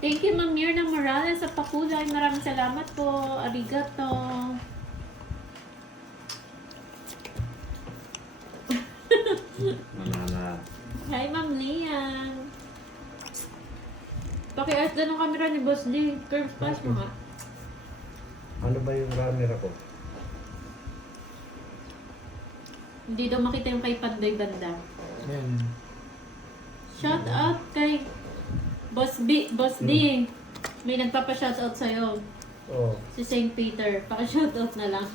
Thank you, Ma'am Mirna Morales sa pakulay. Maraming salamat po. Arigato. Manana. Hi, Ma'am Lian. Paki-art din ang camera ni Boss D. Curve flash mo nga. Ano ba yung camera ko? Hindi daw makita yung kay Pandoy banda. Ayan. Shout out kay Boss D. May nagpapa-shoutout sa'yo. Oh. Si St. Peter. Paka-shoutout na lang.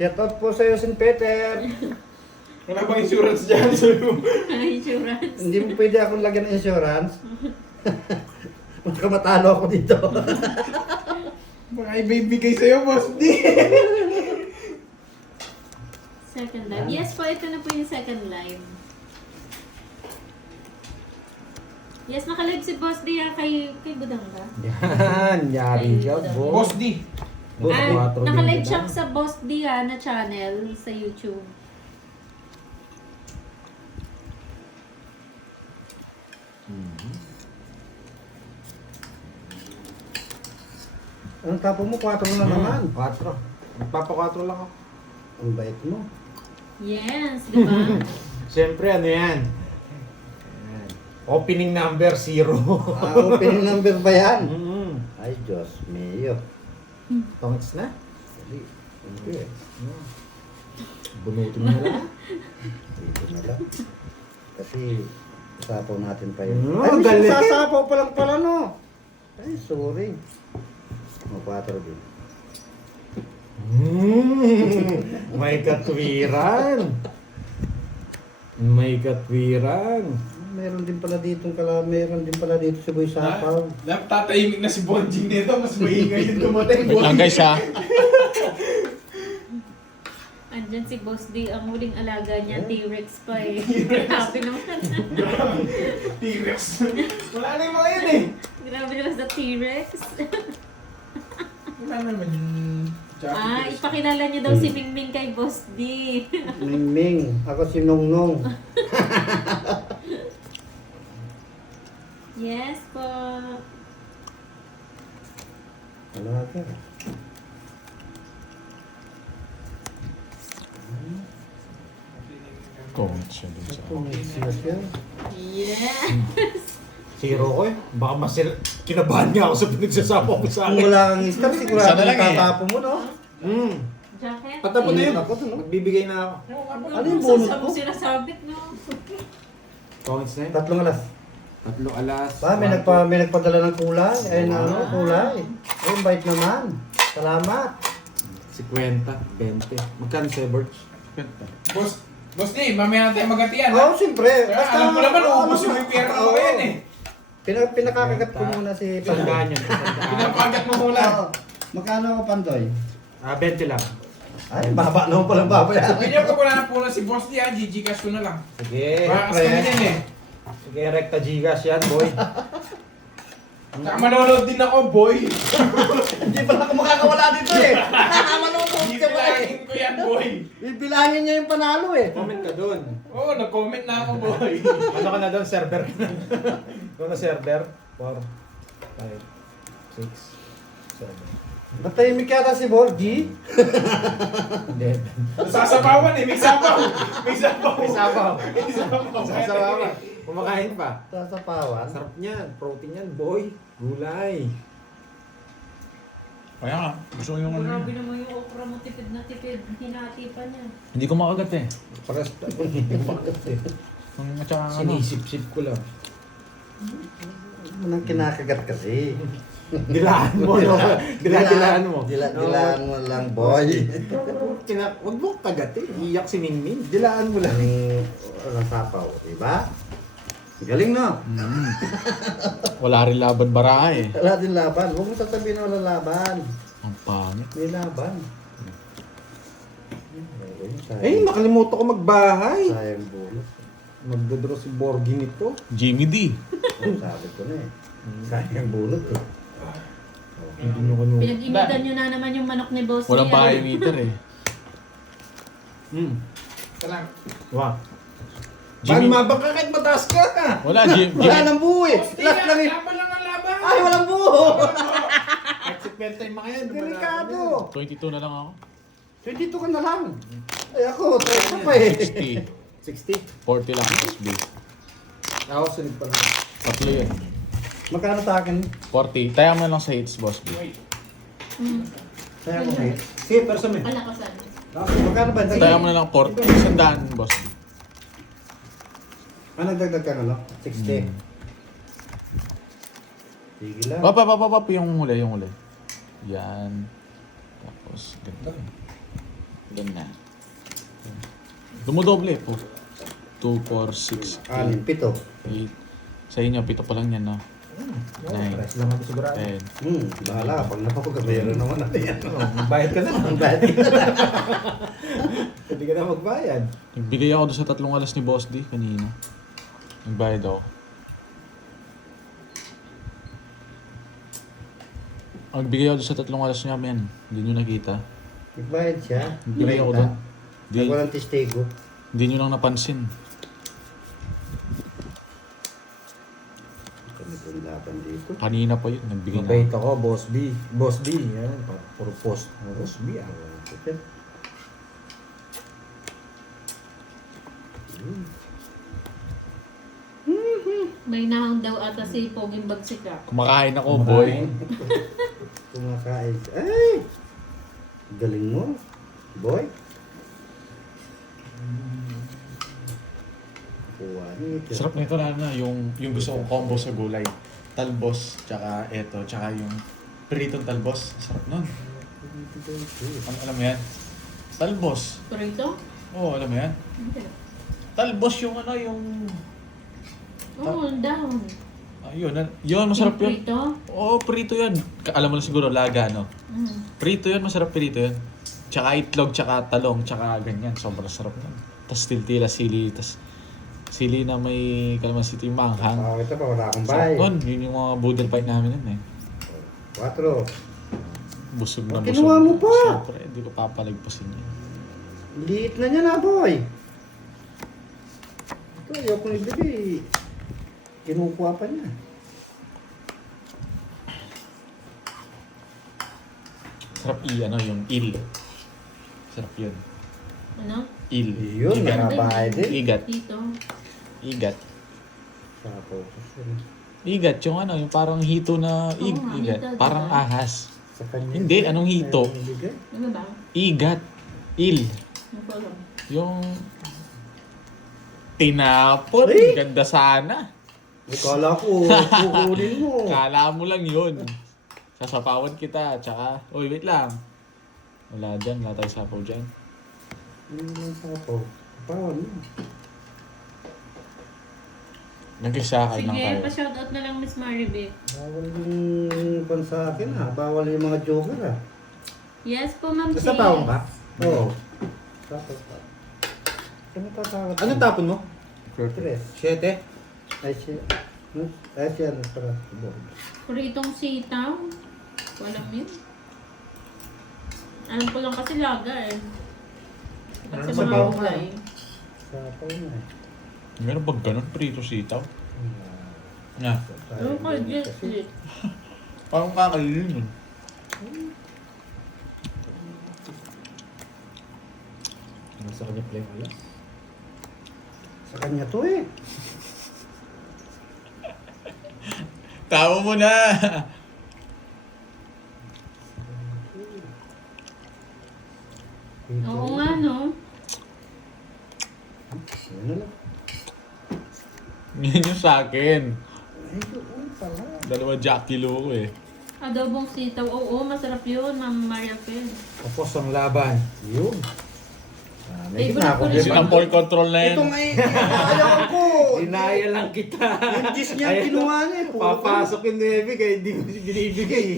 Shout out po sa'yo, St. Peter. Wala bang insurance dyan? Insurance. Hindi mo pwede akong lagyan ng insurance. Baka matalo ako dito. Baka ibibigay sa'yo, Boss D. Second live. Yes po, ito na po yung second live. Yes, nakalive si Boss D kay Budanga. Yan, yari ka, Boss D. Boss D. Nakalive siya sa Boss D na channel sa YouTube. Ang tapo mo, 4 na naman. 4. Magpapa-4 lang ako. Ang bait mo. Yes, di ba? Siyempre, ano yan? Ayan. Opening number 0. Opening number ba yan? Mm. Ay, Diyos mio. Tongits na? Hindi. Hindi. Bunutin mo na lang. Dito na lang. Kasi, sasapaw natin pa yun. Mm, Ay, hindi galing. sasapaw pa lang pala, no? Ay, sorry. O, 4 din. May katwiran. May katwiran. Meron din pala dito si Boy Sapaw. Tatahimik na si Bonjing nito. Mas maingay yung dumating. Wait lang guys ha. Andyan si Boss D, ang huling alaga niya, T-Rex pa eh. Grabe naman. T-Rex. Wala na yung mga yun eh. Grabe naman sa T-Rex. Wala naman yung... Ipakilala niyo daw si Mingming kay Boss D. Mingming. Ako si Nongnong. Yes po. Ano natin? Comment siya dun sa... Siya. Yes! Zero ko eh. Baka kinabahan niya ako sa pinagsasapaw ko sa Kung akin. wala kang stop, sigurado Sana lang eh. tatapo mo, no? Jacket? Patapon na yun. Ako, ano? Magbibigay na ako. Ano yung bonus ko? Sinasabit, no? Comments na yun. 3 alas. 3 alas. May nagpadala ng kulay. Ay, kulay. Ay, bait naman. Salamat. 50, 20. Magkano sa'yo, Birch? Boss D, mamaya natin magatian. Oo, siyempre. Alam mo naman, uubos yung impyerno ko yan eh. Pinakakagat ko muna si Pandoy. Tandaan yan. Pinapagat mo muna. Oo. Magkano ako, Pandoy? 20 lang. Ay, baba naman palang babayaran. Bigyan ko wala na po na si Boss D ha, Gcash ko na lang. Sige. Baka kami din eh. Sige, rekta Gcash yan, boy. Saka manonood din ako, boy. Hindi pala ako makakawala dito eh. Manonood ka ba eh. Bibilangin ko yan, boy. Bibilangin niya yung panalo eh. Comment ka dun. Oo, nag-comment na ako, boy. Ano ka na dun? Server ka na. Ito na server. 4, 5, 6, 7. Natahimik yata si Borgie. Hindi. Sasapawan eh, may sapaw. May sapaw. May sabaw. May sapaw. Sasawa. Kumakain pa. Sasapawan. Sarap niyan. Protein yan, boy. Gulay. Kaya nga, gusto ko yung ano. Grabe naman yung okra mo, tipid na tipid. Hinati pa niya. Hindi ko makagat eh. Paras At saka ano. Sinisip-sip ko lang. Manang kinakagat kasi. Dilaan mo, no? Dilaan mo. Dilaan mo lang, boy. Huwag mo kagatin. Iyak si Mingming. Dilaan mo lang. Ang sapaw, diba? Galing, no? Wala rin laban bara eh. Wala din laban. Huwag mo sasabihin na wala laban. Ang pangit. May laban. Eh, nakalimutan ko magbahay. Sayang bonus. Magdodraw si Borgie nito. Jimmy D. Sabi ko na eh. Sayang bonus eh. Hindi nyo kanu. Pinag-imitan nyo na naman yung manok ni Boss D. Walang biometer eh. Salam. Wow. Jimmy. Mabang ka kahit mataas ka. Wala, Wala Jimmy. nang buo eh. Boss D, Last lang eh. laban lang ang laban. Ay, wala benta yung mga yan. Delikado. 22 na lang ako. 22 ka na lang. Ay ako, 30 pa eh. 60. 60. 40 lang, boss B. Ako, sunod pa lang. Tatlo yun. Magkano sa akin? 40. Tayo mo lang sa hits, boss B. Kaya mo eh. Sige, pero sa may. Palakasan. Magkano ba? Tayo mo na lang 40. Sandaan, boss B. Nagdagdag ka na, no? 60. Sige lang. Papa, yung huli. Yan. Tapos, ganito. Ilan na. Dumudoble po. 2, 4, 6, 6, 7. 8. Sa inyo, 7 pa lang yan, no? Nine. Price lang ako sigurado. 10. Bahala. Pag napapagkabayaran naman natin yan. Magbayad ka na. Magbayad ka na. Hindi ka na magbayad. Nagbigay ako doon sa 3 alas ni Boss D kanina. Nagbayad ako. Nagbigay ako doon sa 3 alas niya, men. Hindi nyo nakita. Magbayad siya. Nagbigay ako doon. Di, Walang testigo. hindi nyo lang napansin. Kami kung laban dito. Kanina pa yun, nagbigay na. Mabait ako, Boss B. Boss D. Yan. Puro post. Boss B. Ah. May nahang daw ata si Poging Bagsika. Kumakain ako, boy. Kumakain siya. Ay! Galing mo. Boy. Kuha nito. Sarap nito na yung gusto kong combo sa gulay. Talbos, tsaka eto, tsaka yung pritong talbos. Sarap nun. Alam mo yan? Talbos. Pero ito? Oo, alam mo yan? Hindi. Talbos yung yung... Oo, down. Yun, masarap Yung yun. prito? Oo, prito yun. Alam mo na siguro, laga, no? Prito yun, masarap prito yun. Tsaka itlog, tsaka talong, tsaka ganyan. Sobrang sarap nun. Tapos tiltila, sili, tapos sili na may kalamansi yung manghang. Ito pa, wala akong Sarap bahay. nun, yun yung mga boodle fight namin nun eh. 4. Busog na busog. Kinuha mo pa! Siyempre, hindi ko papalagpasin yun. Liit na niya na, boy. Ito, ayoko nang ibigay. Kinukuha pa niya. Sarap yung il. Sarap yun. Ano? Il. Yun, Igat. nakabahay din. Igat. Dito. Igat. Sapo. Igat, yung yung parang hito na Oo, igat. hito, Parang diba? ahas. Sa kanya. Hindi, anong hito? Ano ba? Igat. Il. Ano ko alam. Yung tinapon. Ay! Ganda sana. Kala ko, kukunin mo. Kala mo lang yun. Sasapawan kita. Tsaka, uy, wait lang. Wala dyan. Wala tayo sapaw dyan. Ano lang sapo? Pawan mo. Nagkisakay lang Sige, tayo. pa-shoutout na lang Miss Maribel. Bawal yung pan sa akin ha. Bawal yung mga joker ha. Yes po, Ma'am Sa Chi. taong ka? Oo. Tapos pa. Ano tatawag? Anong tapon mo? 3. 7? Ay siya. Ay siya. Para. Pritong sitaw. Walang yun. Alam ko lang kasi laga eh. At sa Sa mga bawang gulay. Sapo na eh. Meron ba ganun? Prito sitaw? Na. Ano ko, just it. Parang kakainin yun. Nasa kanya flame alas. Sa kanya to eh. Tama mo na! Oo nga, no? Ano lang. Yan yung sa akin. Ay, doon pala. 2 Jack Kilo ko eh. Adobong sitaw. Oo, masarap yun, Ma'am Maria Pen. Tapos ang laban. Yun. May Favorite ko rin. ginagawa. Sinampol control na yan. Ito nga eh. Ayaw ko. Dinaya lang kita. Yung dish niya ang kinuha niya eh. Puro Papasok yung 9 kaya hindi mo binibigay.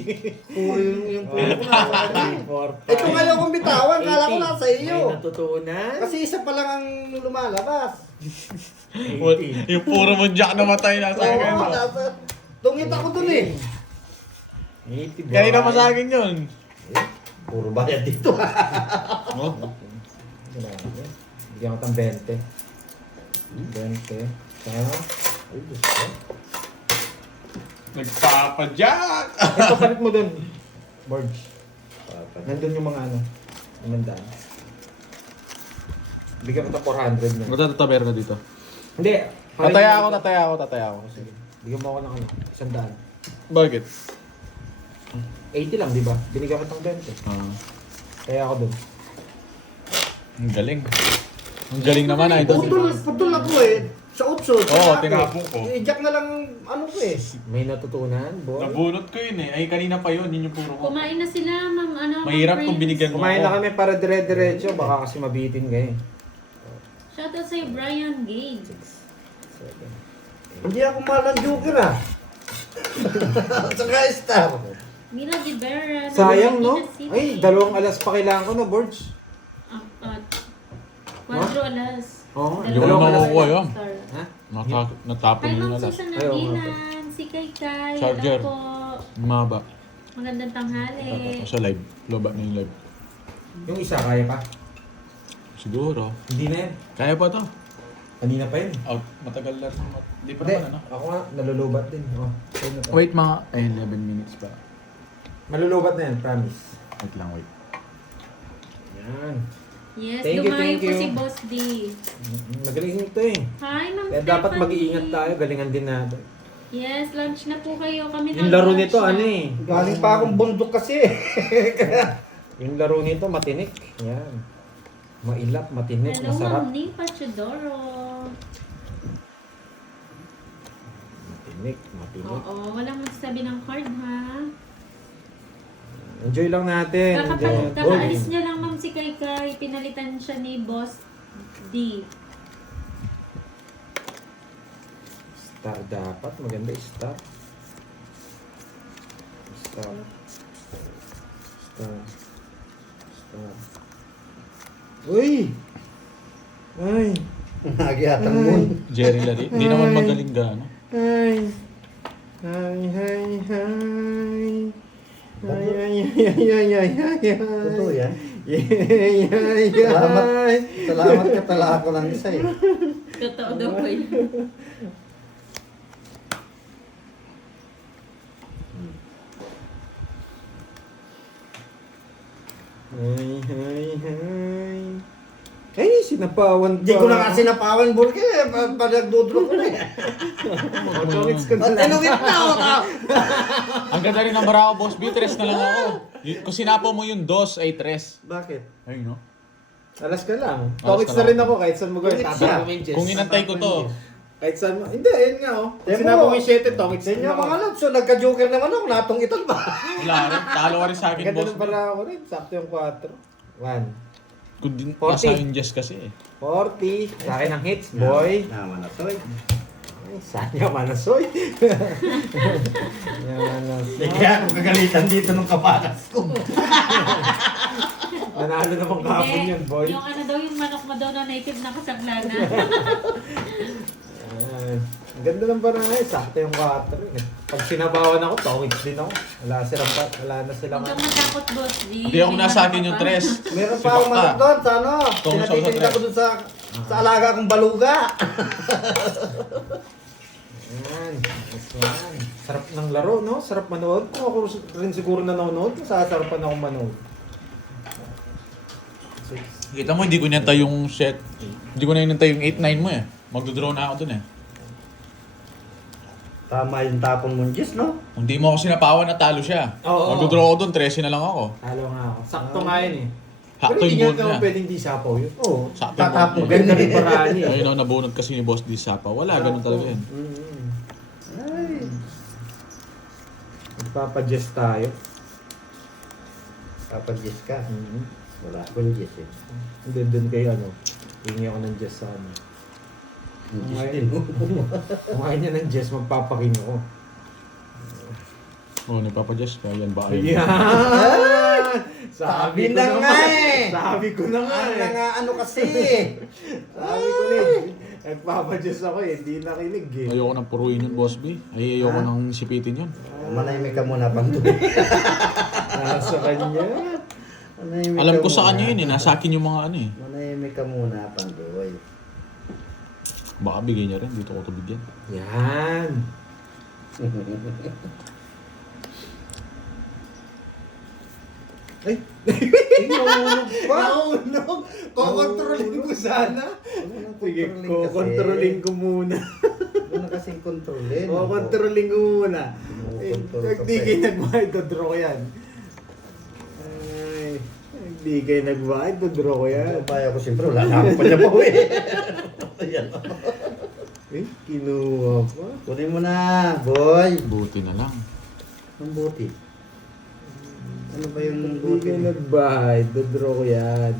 Puro yung puro ko na. 4, Ito nga yung bitawan. Kala ko nasa iyo. May natutunan. Kasi isa pa lang ang lumalabas. Yung puro mo Jack na matay na sa akin. Oo, nasa. Tungit ako dun eh. 80 boy. Kanina pa sa akin yun. Puro bayad dito. Oh, Grabe. Bigyan ko tang 20. 20. Kaya, Ay, gusto. nagpapa-Jack! ito palit mo dun. Borge. Nandun yung mga ano. Umandaan. Bigyan ko ito 400 na. Matataber na dito. Hindi. Tataya ako. Sige. Bigyan mo ako ng ano. 100. Bakit? 80 lang, di ba? Binigyan ko itong 20. Kaya ako dun. Ang galing. Ang galing naman, idol. Putol ako eh. Sa utso. Oo, tinapon ko. I-jack na lang ano ko eh. May natutunan, boy. Nabunot ko yun eh. Ay, kanina pa yun. Yun yung puro ko. Kumain na sila, ma'am. Ano, Mahirap ma'am kung Prince. binigyan mo Kumain na ako. kami para dire-diretso. Baka kasi mabitin kayo. Shoutout sa'yo, Brian Gage. 7. Hindi ako mahal ng Joker ah. Saka star. Mila de Vera. Sayang, no? City. Ay, 2 alas pa kailangan ko na, Borge. 4 alas. Oo, Hindi ko na makukuha yun. Star. Ha? Natapon Hi, yun Ma'am na last. Susan Ayaw, Nagilan. Si Kay. Charger. Hello po. Maba. Magandang tanghali. Sa live. Loba na yung live. Yung isa, kaya pa? Siguro. Hindi na yan. Kaya pa to. Kanina pa yun. Out. Matagal na. Di pa Hindi, naman ano. ako nga, nalulubat din. Oh, ayun na to. Wait mga. Ay, 11 minutes pa. Malulubat na yan, promise. Wait lang, wait. Yan. Yes, Thank you, dumayo thank po you. si Boss D. Magaling ito eh. Hi, Ma'am Kaya dapat Stephanie. mag-iingat tayo, galingan din natin. Yes, lunch na po kayo. Kami Yung laro nag-lunch nito, na. ano eh. Galing pa akong bundok kasi eh. Yung laro nito, matinik. Yan. Mailap, matinik, Hello, masarap. Ma'am Ning Pachadoro. Matinik. Oo, walang magsasabi ng card, ha? Enjoy lang natin. Kakaalis niya lang, Ma'am, si Kay. Pinalitan siya ni Boss D. Star dapat. Maganda star. Star. Star. Star. Uy! Ay! Nagyatang mo. Jerry Larry. Hindi naman magaling gaano. Hi! Hi, hi, hi! Hi, hi, hi, hi, hi, hi, hi! Totoo yan. Yay, hi, Salamat. hi! Salamat ka tala ako ng isa eh. Totoo daw po yun. Hi, hi, hi! Ay, sinapawan pa! Hindi ko na kasi napawan bulke eh. Pag nagdudro ko na eh. Comics ko na At lang. tinugit na ako. Ang ganda rin ng Barako, boss. B3 na lang ako. Kung sinapo mo yung 2 ay 3. Bakit? Ayun, no? Alas ka lang. Alas Comics ka na lang. rin ako kahit saan mo gawin. Comics Tatay siya. ko yung chess. Kung inantay ko to, Kahit saan mo. Hindi, ayun nga oh. Demo. Sinabi mo yung 7, Comics Sa din inyo ako. mga lods, so nagka-joker naman ako. Natong ital ba? wala rin. Talo ka rin sa akin, Ganda boss. ng pala ako rin. Sakto yung 4. 1. Kung din, 40. nasa yung Jess kasi eh. 40. Sa akin ang hits, boy. Naman na to eh. Ay, Sanya Manasoy. Manasoy. Kaya ako kagalitan dito nung kapanas ko. Nanalo naman kahapon yun, boy. Yung ano daw, yung manok mo daw na native na kasablana. Ang ganda ng barangay. Sakto yung 4. Pag sinabawan ako, Comics din ako. Wala na silang Huwag kang matakot, Boss D. Hindi ako May nasa manok akin yung ka pa. 3. Meron pa akong manok doon sa ano. Tungkol sa Pinatitinda usa ko doon sa alaga kong baluga. Yan. Nice one. Sarap ng laro, no? Sarap manood. Kung ako rin siguro nanonood, masasarapan ako manood. 6. Kita mo, hindi ko nintay yung set. Hindi ko na inintay yung 8-9 mo eh. Magdodraw na ako dun eh. Tama yung tapon mong Diyos, no? Kung di mo ako sinapawan, natalo siya. Oo. Magdodraw ako dun, 13 na lang ako. Talo nga ako. Sakto nga yun eh. Hakto Pero hindi yung nga bunot naman niya. pwedeng di sapaw yun. Oo. Sakto yung Tatapon. bunot niya. Maganda rin paraan eh. Ayun ako, nabunot kasi ni Boss D Sapa. Wala, ganun talaga yun. Ay. Magpapadjust tayo. Kapag-Diyos ka. Mm-hmm. Wala akong Diyos eh. Doon kay ano. Hingi ako ng Diyos sa ano. Diyos din. Kung ayaw niya ng Diyos, magpapaking ako. Oo, nagpapadjust ka. Yan ba? Ayun. Yan! Sabi na nga eh. Sabi ko na nga Ano eh. nga ano kasi. Sabi ko na eh. Nagpapadjust ako eh. Hindi nakinig eh. Ayoko nang puruin yun, Boss B. Ay, ayoko Ha? nang sipitin yun. Manahimik ka muna pang Nasa kanya. Alam ko sa kanya yun eh. Nasa akin yung mga ano eh. Manahimik ka muna Pandoy. Baka bigay niya rin. Dito ko ito bigyan. Yan. Ay! Nahulog pa. Nahulog! Kokontrolin ko sana. Sige, Kontrolin kokontrolin ko muna. Doon na kasing kontrolin. Kokontrolin ko muna. Eh, Kokontrol ka hindi pa kayo nagbayad, dodraw ko yan. Ay, hindi kayo nagbayad, dodraw ko yan. Kaya ko siyempre, wala na ako pa niya pa eh. Ayan. Eh, kinuha pa. Kunin mo na, boy. Buti na lang. Ang buti. Ano ba yung Hindi buti? kayo nagbayad, dodraw ko yan.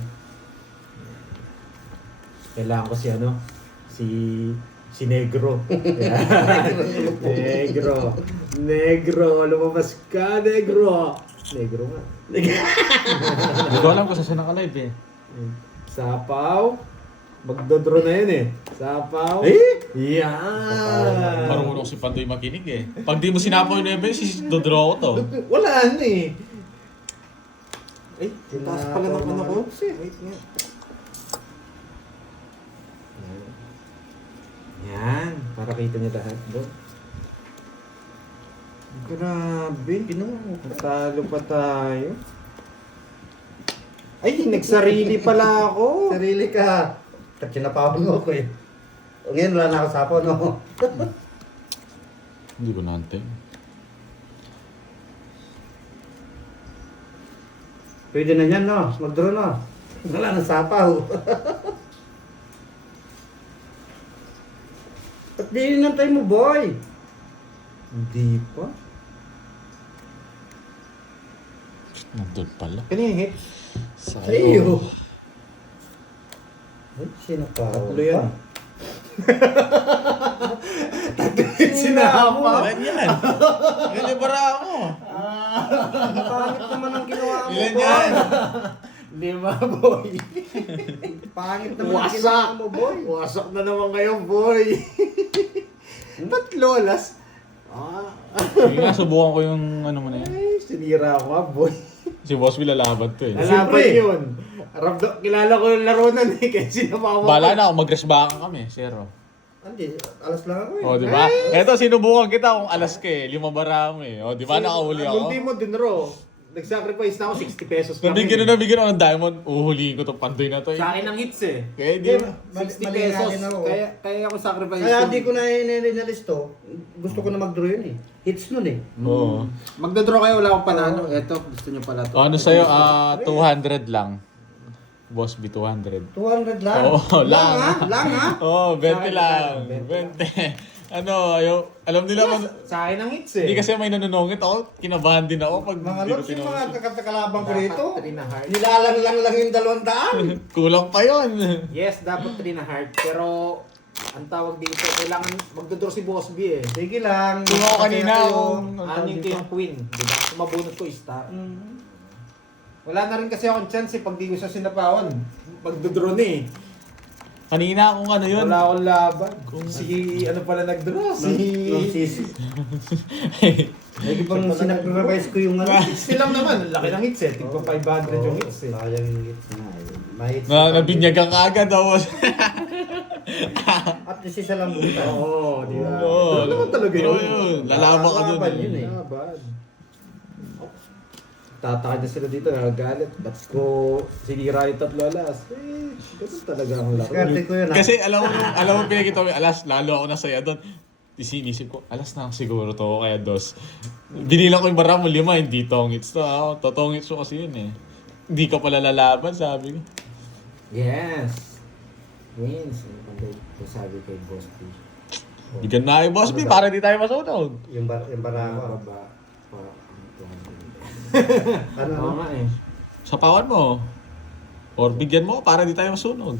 Kailangan ko si ano? Si Negro. Yan. Negro. Negro. Lumabas ka, Negro. Negro nga. Hindi ko alam kung saan siya naka-live eh. Sapaw. Magdodro na yun eh. Sapaw. Eh? Yan. Marunong si Pandoy makinig eh. Pag di mo sinapaw yung Nebe, dodraw ko to. Wala na eh. Ay, taas pala Sinapaw naman naman. ako. Wait nga. Yan. Para kita niyo lahat doon. Grabe. Natalo pa tayo. Ay, nagsarili pala ako. Sarili ka. Kinapawag mo ako eh. O ngayon, wala na ako sapo, no? Hindi ko naantay. Pwede na yan, no? Mag-draw, no? Wala na sapaw. Ba't di inantay mo, boy? Hindi pa. Nandun pala. Kanina yung hit. Sa iyo. Ay, sino pa? Tatlo yan. Sinapa. Ilan yan? Ilan yung bara mo? Pangit naman ang ginawa mo, Ilan boy. yan? Lima, boy. Pangit naman ang ginawa Wasak. mo, boy. Wasak na naman kayo, boy. Tatlo, alas. Ah. Sige nga, subukan ko yung ano mo na yan. Ay, sinira ako ha, boy. Si Boss Will lalaban to eh. Lalaban Siyempre. yun. Kilala ko yung laro na eh, kaya sinamawa ko. Bala na ako, mag-resbakan kami, zero. Hindi, alas lang ako eh. O, di ba? Eto, sinubukan kita kung alas ka eh. 5 bara mo eh. O, di ba? Nakahuli ako. Hindi mo din, Ro. Nag-sacrifice na ako 60 pesos lang. Nabigyan ako ng diamond. Uhulihin ko tong Pandoy na to eh. Sa akin ang hits eh. Kaya di Hindi, 60 mali pesos. nga din ako. Kaya ako sacrifice. Kaya hindi ko na inilisto. Gusto ko na mag-draw yun eh. Hits nun eh. Oo. Magdodraw kayo, wala akong panalo. Eto, gusto nyo pala to. O, ano sa'yo? 200 lang. Boss B, 200. 200 lang. Oo, lang. ha? Lang ha? Oo, 20 Sa akin lang. lang, 20. Ano, alam nila man, Sa akin ang hits eh. hindi kasi may nanunungit ako. Kinabahan din ako pag Mga hindi ko lods, yung mga tinunong. kalabang ko rito. Dapat 3 na heart. Nilalang lang yung 200. Kulang pa yun. Yes, dapat 3 na heart. Pero, ang tawag dito, kailangan magdodraw si Boss B eh. Sige lang. Kung ako kanina, Kasi kung... Anin ko yung queen, di ba? Kung mabunot ko star. Mm. Wala na rin kasi akong chance eh, pag di ko siya sinapawan. Magdodraw na eh. Kanina kung ano yun. Wala akong laban. Si, ano pala nagdraw? Si... Sisi. Lagi pang sinag-revise ko yung ano. Hits lang naman, ang laki ng hits eh. Tigpa 500 yung hits eh. Sayang yung hits na. May hits Nabinyagan ka agad ako. At least isa lang buta. Oo, di ba? Oo. Ano naman talaga Pero yun? yun, lalaban ka dun Lalaban yun eh. eh. Laban. Tataka na sila dito, nagagalit. Ba't ko sinira yung tatlo alas? Eh, ganun talaga ang laro. Diskarte ko yun ha. Kasi alam mo pinakita mo yung alas, lalo ako nasaya doon. Isinisip ko, alas na siguro to, kaya dos. Binilang ko yung bara mo 5, hindi tongits to. Totongits ko kasi yun eh. Hindi ka pala lalaban, sabi ko. Yes. Wins. Ano pa ba sabi kay Boss P? Bigyan na kayo, Boss B, para di tayo masunog. Yung bara ko. Baba. Ano? Oo nga eh. Sapawan mo. Or bigyan mo para di tayo masunog.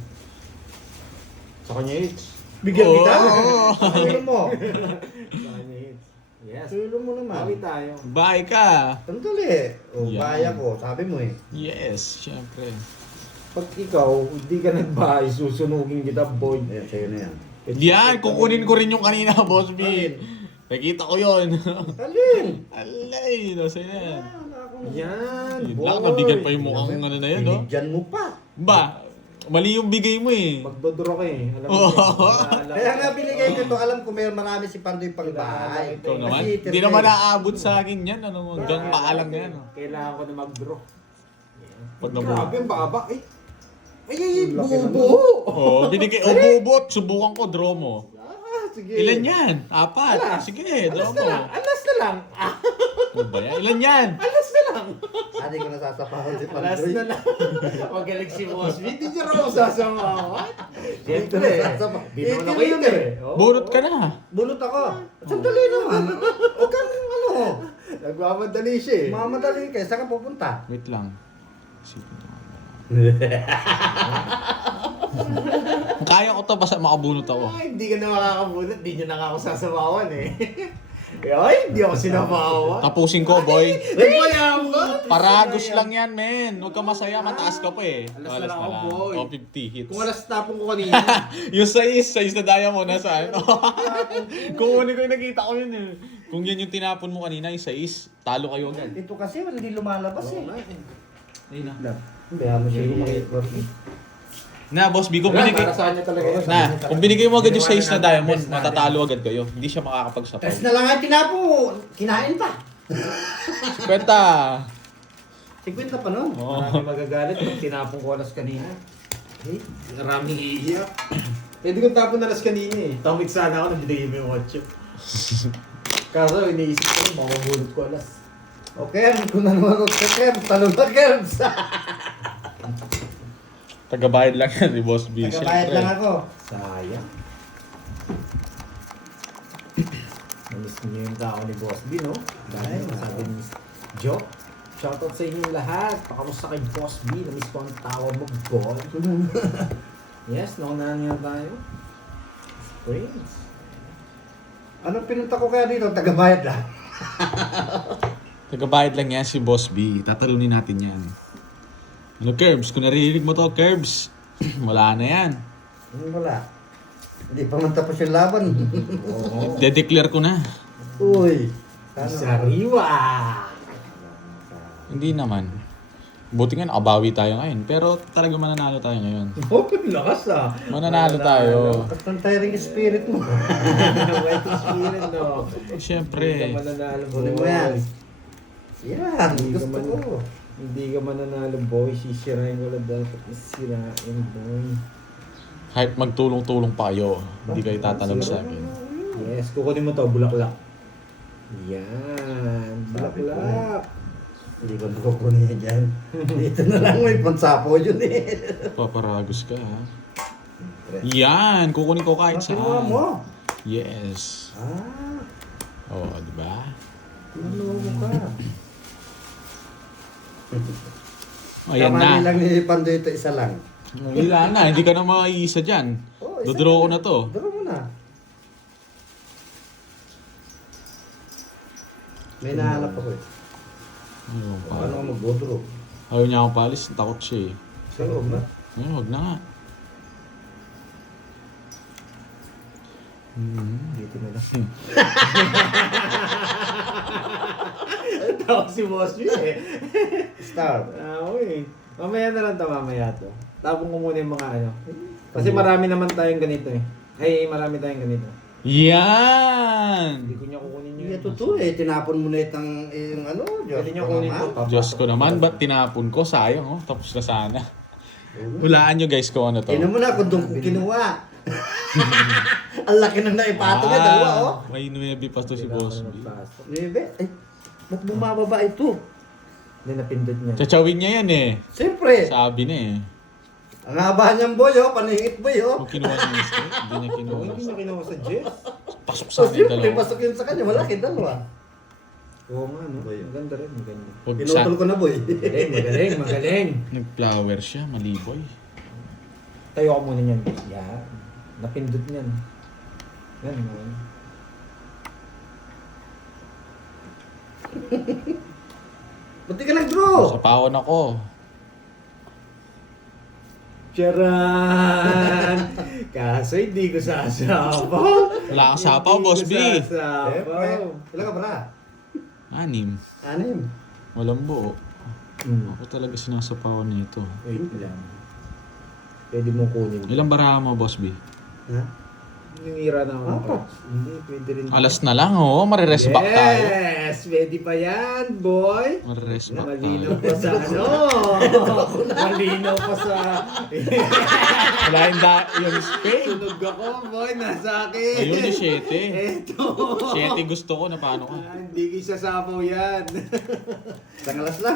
Sa kanya hits. Bigyan Oo. kita? Tulong mo. Sa kanya hits. Yes. Tulong mo naman. Hawi tayo. Bye ka. Sandali. O, Yan. baya ko. Sabi mo eh. Yes, syempre. Pag ikaw, hindi ka nagbahay, susunugin kita, boy. Ayan, sa'yo na yan. Yan, kukunin ko rin yung kanina, Boss B. Alin? Nakita ko yun. Alin? Alay, nasa yan. Yan, Yun boy. lang, nabigyan pa yung mukhang ano na yun, no? Binigyan mo pa. Ba, mali yung bigay mo eh. Magdodraw ka eh. Alam mo Oo. yun. Kaya nga binigay ko to. Alam ko may marami si Pandoy pang bahay. Ikaw naman. Kasi Hindi naman naaabot sa akin yan. Ano, hanggang paalang yan. Kailangan ko na mag-draw. Pag Grabe, nabunot. ang baba. Ay, Laki bubo! Oh, binigay. Oh, bubot. Subukan ko, draw mo. Sige. Ilan yan? 4. Sige, draw mo. Alas na lang. Ano ba yan? Ilan yan? Alas na lang. Hindi ko nasasapahan si Alas Pandoy. na lang. Magaling si Boss B. Hindi niya raw sasamawan. Siyempre. Binaw na kayo eh. Oh. Bunot ka na. Bulot ako. Sandali naman. Huwag kang ano. Nagmamadali siya eh. Mamadali ka. Saan ka pupunta? Wait lang. Isipin ko nga. Kaya ko to basta makabunot ako. Ay, hindi ka na makakabunot. Hindi niyo na ako sasamawan eh. Ay, hindi ako sinamawan. Tapusin ko, boy. Ay, bayaan mo. Paragos lang yan, men. Huwag ka masaya, mataas ka pa eh. Alas na lang ako, boy. O, 50 hits. Kung alas tapong ko kanina. Yung size na diamond na saan? Kung ko yung nakita ko yun eh. Kung yan yung tinapon mo kanina, yung size, talo kayo agad. Ito kasi hindi lumalabas eh. Ayun na. Hindi mo siya lumakit. Na, boss, Bigo, Wala, binigay. para sa kanya talaga yun. Na, kung binigay mo agad yung size na diamond, Best natin. matatalo agad kayo. Hindi siya makakapagsapaw. Test na lang ang tinapo. Kinain pa. Kwenta! 50 pa nun. Maraming magagalit kung tinapong ko alas kanina. Maraming iiyak. Pwede kong tapon alas kanina eh. Tamig sana ako nang binigay mo yung 8. Kaso iniisip ko, mamabulot ko alas. Okay, kung nanonood ka, Kev, talong na, Kev. Tagabayad lang yan ni Boss B. Nagabayad lang ako. Sayang. Namiss niyo yung tao ni Boss B, no? Dahil sabi ni Joe, shoutout sa inyong lahat. Pakamusta kay Boss B. Namiss ko ang tawa mo, boy. Yes, naunahan niya tayo. Springs. Anong pinunta ko kaya dito? Tagabayad lang. Tagabayad lang yan si Boss B. Tatalunin natin yan. Ano, Curbs? Kung naririnig mo to, Curbs, wala na yan. Wala. Hindi pa man tapos yung laban. Oo. De-declare ko na. Uy. Sariwa! Hindi naman. Buti nga nakabawi tayo ngayon. Pero talaga mananalo tayo ngayon. Oh, lakas ah. Mananalo tayo. Ba't ang tiring spirit mo? White spirit, no? Siyempre. Hindi ka mananalo, Kunin mo boy. yan. Yan, Hindi ka gusto man- ko. Hindi ka mananalo, boy. Sisirain ko lang dapat isirain, boy. Kahit magtulong-tulong pa kayo, hindi kayo tatanong sa akin. Yes, kukunin mo to, bulaklak. Yan, bulaklak. Hindi ko kukunin yan dyan. Dito na lang may pansapo yun eh. Paparagos ka, ha? Yan! Kukunin ko kahit Kinuha saan. mo. Yes. Ah, Oo, di ba? ano mo ka? Ayan Tama na. lang ni Pandoy ito, isa lang. Wala na, hindi ka na maiisa dyan. Oh, isa Dodraw ko lang. na to. Draw mo na. May nahanap ako eh. Ayun, Paano pa. ako mag-draw? Ayaw niya akong palis, takot siya eh. Sa loob na. Ayun, wag na nga. Dito na lang. Tawag si Boss B eh. Star. Eh. Mamaya na lang to, mamaya to. Tapong ko muna yung mga ano. Kasi marami naman tayong ganito eh. Ay, marami tayong ganito. Yan! Hindi ko niya kukunin Hindi yun. totoo eh. Tinapon mo na itang yung ano. Diyos Pwede niyo ko kunin naman. to. Diyos ko naman, ba't tinapon ko? Sayang, oh. Tapos na sana. Hulaan nyo guys kung ano to. Tingnan mo na kung doon ko kinuha. Ang laki nang naipato niya, dalawa oh. May 9 pa to si Boss B. Nebe, ay, ba't bumababa ito? Hindi napindot niya. Chachawin niya yan eh. Siyempre, Sabi na eh. ang haba niyang boy oh, paningit boy oh. Kung kinuha niya yung script, hindi niya kinuha. Hindi niya kinuha sa Jess. Pasok So, sana yung siyempre, dalawa. pasok yun sa kanya, malaki, dalawa. Oo nga, no? Boy. Ang ganda rin, ang ganda. Huwag Pinutol ko na boy. Magaling, magaling, magaling. Nag-flower siya, maliboy. Tayo ako muna niyan. Yan. Napindot niyan. Yan, man. Ba't di ka nag-draw? Sapawan ako. Charan! Kaso hindi ko sasapaw. Wala kang sapaw, Boss B. Hindi ko Siyempre. sasapaw. Ilan ka pala? 6. Anim. Walang buo. Hmm. Ako talaga sinasapawan nito. Wait lang. Pwede mo kunin. Ilang baraha mo, Boss B? Ha? Ninira na ako ng Apa? cards. Hindi, pwede rin. Alas na lang, oh. Marires back tayo. Yes! Pwede pa yan, boy! Marires back Malinaw tayo. pa sa ano? Malinaw pa sa... Wala yung Spain. Sunog ako, boy. Nasa akin. Ayun yung 7. Eto. 7 gusto ko na paano ka. Hindi isasapaw yan. Tangalas na.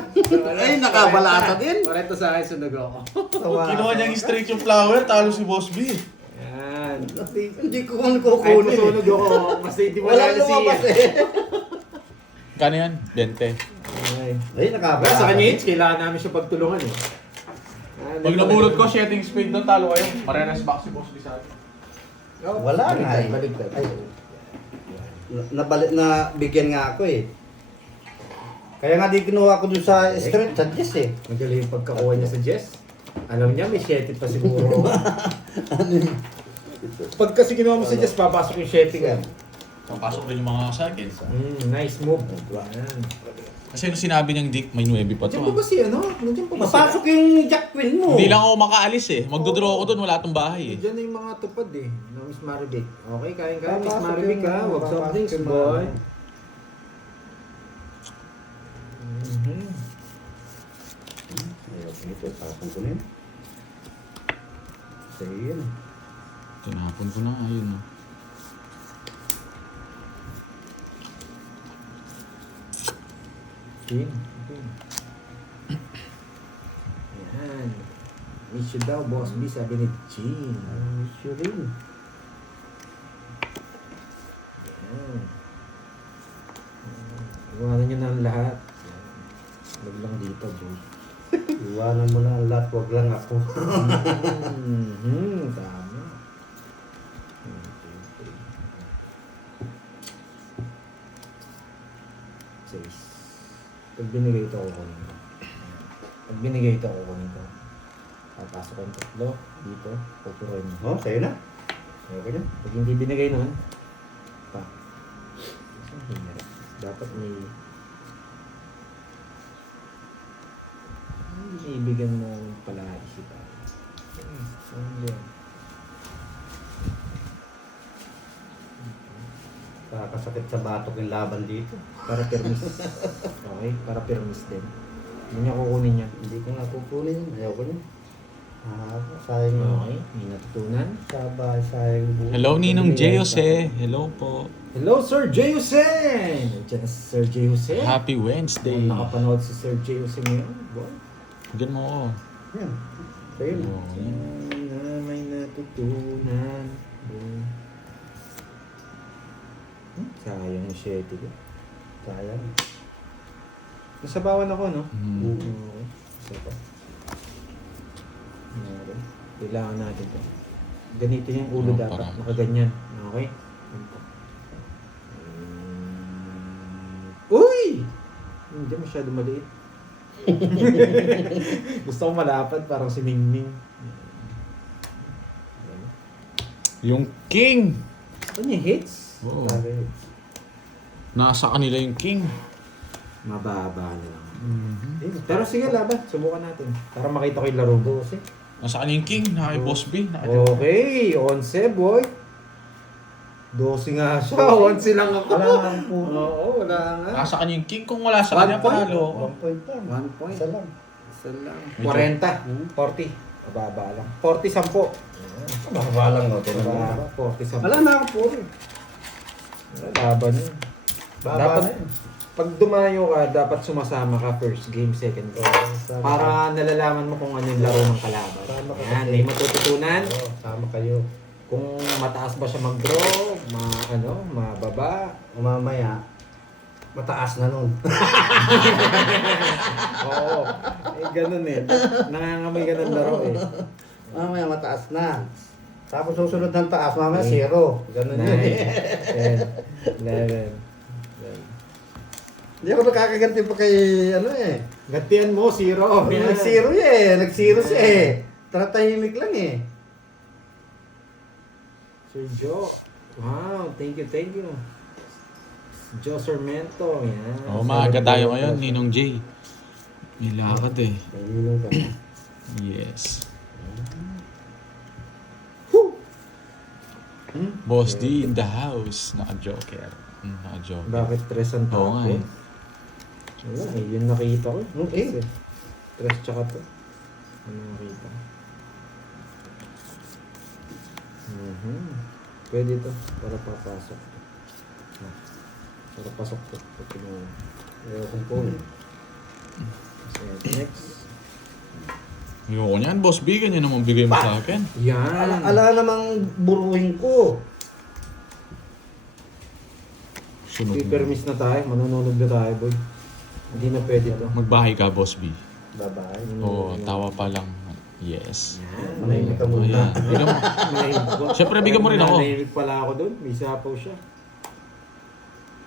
Ay, nakabalata din. Pareto sa akin, sunog ako. Kinuha niyang straight yung flower, talo si Boss B. Yan. Hindi ko kung Kahit kukunin. masunog ako, basta hindi mo Wala lalo lumabas siya. eh. Kano yan? 20. Ay, nakabalata. Sa kanya, Hitch, kailangan namin siya pagtulungan eh. Pag nabulot ko, setting speed doon, talo kayo. Marires back si Boss B sa akin. Wala nga eh. Baligtad. Ay, na bigyan nga ako eh. Kaya nga di kinuha ko dun sa script, sa Jess eh. Magaling yung pagkakuha niya sa Jess. Alam niya, may 7 pa siguro. Pag kasi kinuha mo sa Jess, papasok yung 7 ka. Papasok rin yung mga sa akin. Nice move. Yan. Kasi nung sinabi niyang Dick, may 9 pa to. Nandiyan pa ba si ano? Nandiyan pa ba si... Mapasok yung Jack Queen mo. Hindi lang ako makaalis eh. Magdodraw ako doon, wala tong bahay eh. Nandiyan na yung mga tupad eh. Na Miss Marivic. Okay, kain ka, Miss Papasok Marivic yung- ha. Huwag soft papasok drinks, yung boy. mga- Ayaw, ito, tapon ko na yun. Sige yun. Tinapon ko na, ayun. Oh. King. Yan. Miss you daw, Boss B, sabi ni Jean. Ay, sure rin. Yan. Iwanan nyo na ang lahat. Huwag lang dito, boy. Iwanan mo na ang lahat, wag lang ako. Tama. 1, 2, 3. 6. Pag binigay ito, kukunin ko. Pag binigay ito, kukunin ko. Papasok ang tatlo. Dito. Pupuroin mo. Oh, sa'yo na. Ayoko niya. Pag hindi binigay nun, pa. Dapat may... Ibigyan mo pala isipan. Yan. Kakasakit sa batok yung laban dito. Para permis. Okay? Para permis din. Hindi niya kukunin yan. Hindi ko nga kukunin yun. Ayoko niya. Sayang yun. Okay? May natutunan. Sabay, sayang buhay. Hello, Ninong J. Jose. Hello po. Hello, Sir J. Jose! Nandiyan na si Sir J. Jose. Happy Wednesday. Kung nakapanood si Sir J. Jose ngayon, boy. Bigyan mo ako. Yan. Sa'yo na. Oh, yan. Na may natutunan. Sayang yung 7 ko. Sayang. Nasabawan ako, no? Hmm. Okay. Isa pa. Meron. Kailangan natin to. Ganito yung ulo Oh, dapat. parang- Nakaganyan. Okay? Uy! Hindi masyado maliit. Gusto ko malapad, parang si Ningning. Yung King. Ano yung hits? Oo. Sabi, Nasa kanila yung King. Mababa na lang. Mhm. Pero sige, laban. Subukan natin. Para makita ko yung laro ko. Nasa kanila yung King. Naka Boss B. Okay, 11 boy. 12 nga siya. 11 lang ako. wala nga ang puno. Oo, wala nga. Nasa kanya yung King. Kung wala sa 1 kanya, point. panalo ako. 1 point lang. 1 point. Isa lang. Isa lang. Medyo- 40. 40. Mababa lang. 40, 10. Mahaba lang no. Mababa. 40, 10. Wala na ako puro. Laban yun. Baba Dapat, na yun. pag dumayo ka, dapat sumasama ka first game, second game. Sama. Para nalalaman mo kung ano yung laro ng kalaban. Tama ka Yan, kasi. may matututunan. Oo, sama kayo. Kung mataas ba siya mag-draw, mababa. Mamaya, mataas na nun. Oo. Ganun eh. Nangangamoy ka ng laro eh. Mamaya mataas na. Tapos susunod ng taas, mamaya 0. Ganun yun eh. 9, 10, 11. Hindi ako nakakaganti pa kay ano eh. Gantian mo, 0. Nag-0 eh. Nag-0 siya eh. Tatahimik lang eh. Sir Joe. Wow, thank you, thank you. Joe Sarmento. Yan. Oo, maaga tayo ngayon, Ninong J. May lakad eh. Nahihilong ka. Yes. Boss D in the house. Naka-joker. Naka-joker. Bakit tres ang Oo nga tapo? eh. Wala eh, yun nakita ko. Okay. Kasi, tres tsaka to. Ano nakita ko? Pwede to, para papasok to. Para pasok to. Ayoko po. Kasi, next. Ayoko niyan, Boss B. Ganyan naman bigay mo sa akin. Yan! Ala namang buruhin ko. Sunod Paper na. miss na tayo, manunulog na tayo, boy. Hindi na pwede to. Magbahay ka, Boss B. Bye-bye. Oo, tawa pa lang. Yes. Manahimik ka Oh, muna. yeah. Bigyan mo. Siyempre, bigyan mo rin ako. Nanahimik pala ako doon, may sapaw siya.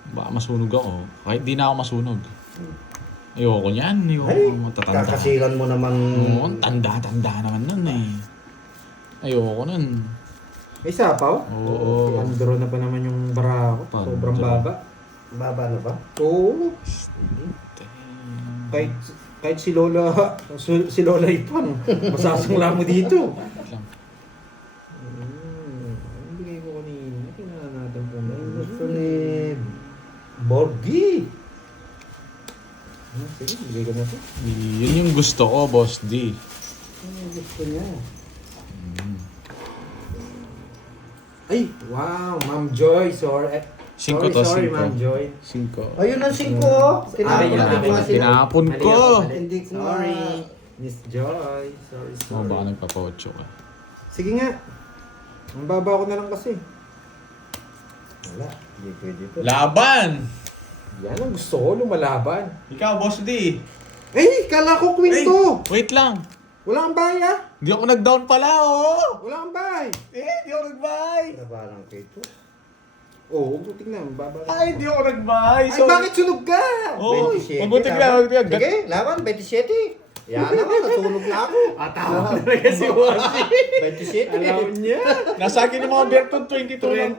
Baka masunog ako. Kahit di na ako masunog. Ayoko niyan. Ayoko Ay, matatanda. kakasilan mo naman. Oo, tanda-tanda naman nun eh. Ayoko nun. May sapaw? Oo. Andro na pa naman yung bara ko. Paano Sobrang to? baba. Baba na ba? Oo. Kahit si Lola, si Lola Ipon, masasangla mo dito. Lang. Ang bigay ko kanina, kailangan natin po na. Ang gusto ni Borgi. Sige, bigay ko na to. Yun yung gusto ko, Boss D. Ang gusto niya. Ay, wow, Ma'am Joy, sorry. Singko to, Sorry, singko. Ma'am Joy. 5. Ayun ang 5. Ay, Tinapon Tinapon ko. Hindi ko Sorry, ma- Miss Joy. Sorry, Oh, sorry. baka nagpapa-8 ka. Sige nga. Ang baba ko na lang kasi. Wala. Hindi pwede to. Laban! Yan ang gusto ko, lumalaban. Ikaw, Boss D. Eh, kala ko queen to. Wait lang. Wala kang bahay ah. Hindi ako nag-down pala, oh! Wala kang bahay. Hindi ako nag-buy. Nabalang kay ito. Oo, oh, tingnan, baba. Ay, hindi ako nag-buy. Ay, bakit sunog ka? Oh, 27 mabuti laban. na. Mabuti na. Sige, laban, 27. Yan naman, natulog na ako. Tama talaga si Warsi. 27. Alam niya. Nasa akin yung mga Berton 22 lang.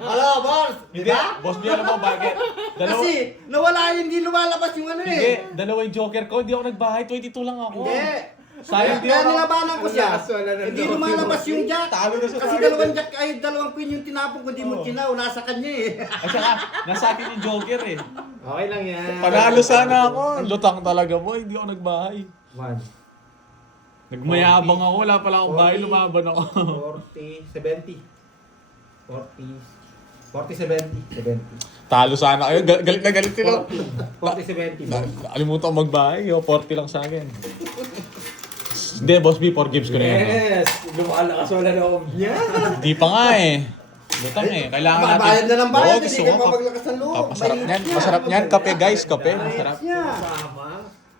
Hello, boss. Di Hindi, ba? Boss B, alam mo bakit? Dalawa, Kasi nawala yun, hindi lumalabas yung ano hindi, eh. dalawa yung joker ko. Hindi ako nagbahay. 22 lang ako. Hindi. Sayang, di Kaya ako. nilabanan ko siya. Ang lakas wala na Hindi daw. lumalabas yung jack. Talo na sa Kasi target. dalawang jack ay dalawang queen yung tinapon ko, di mo Oo. kinaw. Nasa kanya eh. At saka, nasa akin yung joker eh. Okay lang yan. Panalo sana ako. Lutang talaga mo. Hindi ako nagbahay. 1. Nagmayabang ako. Wala pala akong bahay. Lumaban ako. 40, 70. 40, 70. Talo sana kayo. Galit na galit sila. 40, 70. Nakalimutan ko magbahay. 40 lang sa akin. Hindi, Boss B, 4 games ko na yan. Yes! Lumalakas wala loob niya. Hindi pa nga eh. Lutang eh. Kailangan natin. Bayad na ng bayad, Oo, hindi gusto ka ko. pa maglakas ng loob. Masarap May- niyan. Masarap niyan. Kape guys. Kape. Masarap. niya. Tama.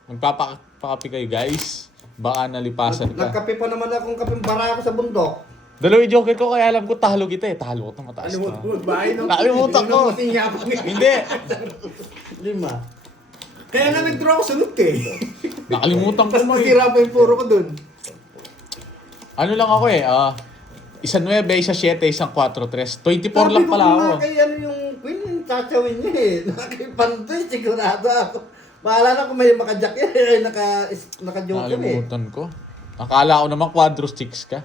Magpapakape kayo guys. Baka nalipasan ka. Nagkape pa naman akong kapeng bara ako sa bundok. Dalawa yung joker ko kaya alam ko talo kita eh. Talo ko na mataas Alimut na. mo, bahay no? Nakalimutan ko. Kasi yapang eh. Hindi. 5. Kaya nga nag-draw ako sunod eh. Nakalimutan ko Tapos mo eh. nasira pa yung puro ko dun. Ano lang ako eh. 1-9, 1-7, 1-4-3. 24 lang pala ako. Kaya ano yung queen, yung tatawin niya eh. Nakipantoy, sigurado ako. Bahala na kung may makajack yan. Naka-joker eh. Nakalimutan ko. Akala ko naman quadro sticks ka.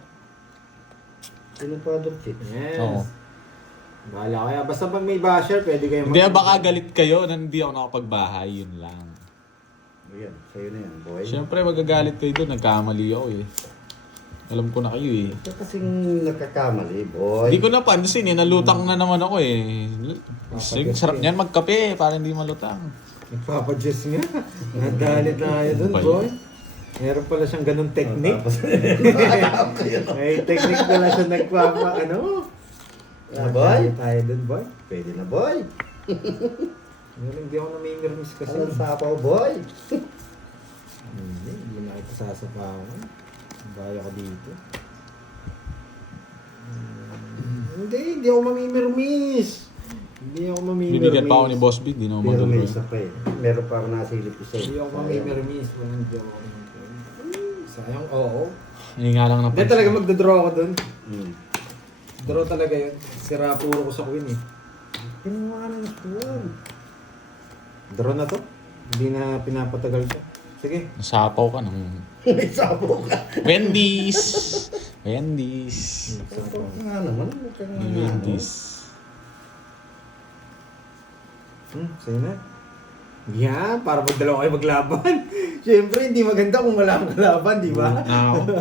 Sino pa doon, Chit? Yes. Oo. Bahala kaya. Basta pag may basher, pwede kayo Hindi, baka galit kayo na hindi ako nakapagbahay. Yun lang. Ayan, sa'yo na yan, boy. Siyempre, magagalit kayo doon. Nagkamali ako eh. Alam ko na kayo eh. Ito kasing nagkakamali, boy. Hindi ko napansin eh. Nalutang na naman ako eh. Sige, sarap niyan magkape para hindi malutang. Nagpapadyos nga. Nadalit na kayo dun, Ba boy. Meron pala siyang ganung technique. Tapos, May technique pala siya nagpapa, ano? Ah, boy? Nadalit tayo dun, boy. pwede na, boy. Meron, hindi ako namimirmis kasi. Anong sapaw, boy? Hindi na ito sasapawan. Baya ka dito. Hindi ako mamimirmis. Hindi ako mamimirmis. Bibigyan pa ako ni Boss B. Di naman Pero may magagawa. isa pa eh. Meron pa ako nasilip isa eh. Hindi ako mamimirmis. Walang joke. Sayang, oo. Hindi nga lang Hindi napansin. talaga magdodraw ako dun. Hmm. Draw talaga yun. Sira puro ko sa queen eh. Kinuha na ng tuwan. Draw na to. Hindi na pinapatagal ko. Sige. Nasapaw ka ng May sabo ka. Wendy's. Wendy's. Sapaw ka nga naman. Huwag ka nga nga. Wendy's. Sa'yo na. Yan, para pag dalawa kayo maglaban. Siyempre, hindi maganda kung wala kang kalaban, di ba?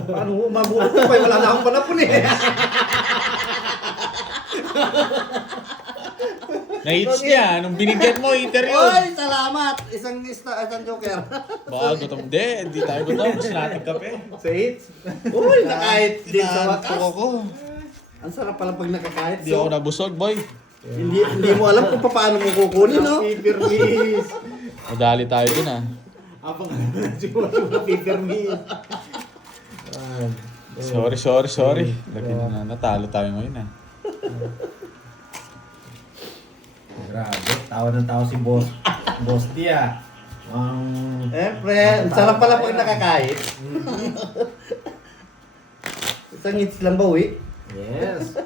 Paano mabuhat ko pa? Wala na akong panapon eh. Na-hits niya. Nung binigyan mo, iter yun. Oy, salamat! Isang joker. Baka gutom. Hindi tayo gutom. Gusto natin kape. Sa hits. Uy, nakahit din sa wakas. Ako. Ang sarap pala pag nakakahit. Hindi ako nabusog, boy. Hindi mo alam kung paano mo kukunin, no? Paper miss. Madali tayo dun ah. Apang siguro yung paper miss. Sorry. Lagi na natalo tayo ngayon ah. Grabe, tawa ng tao si Boss. Boss Dia. Siyempre, ang sarap pala pag nakakahit. Isang hits lang ba, uwi? Yes.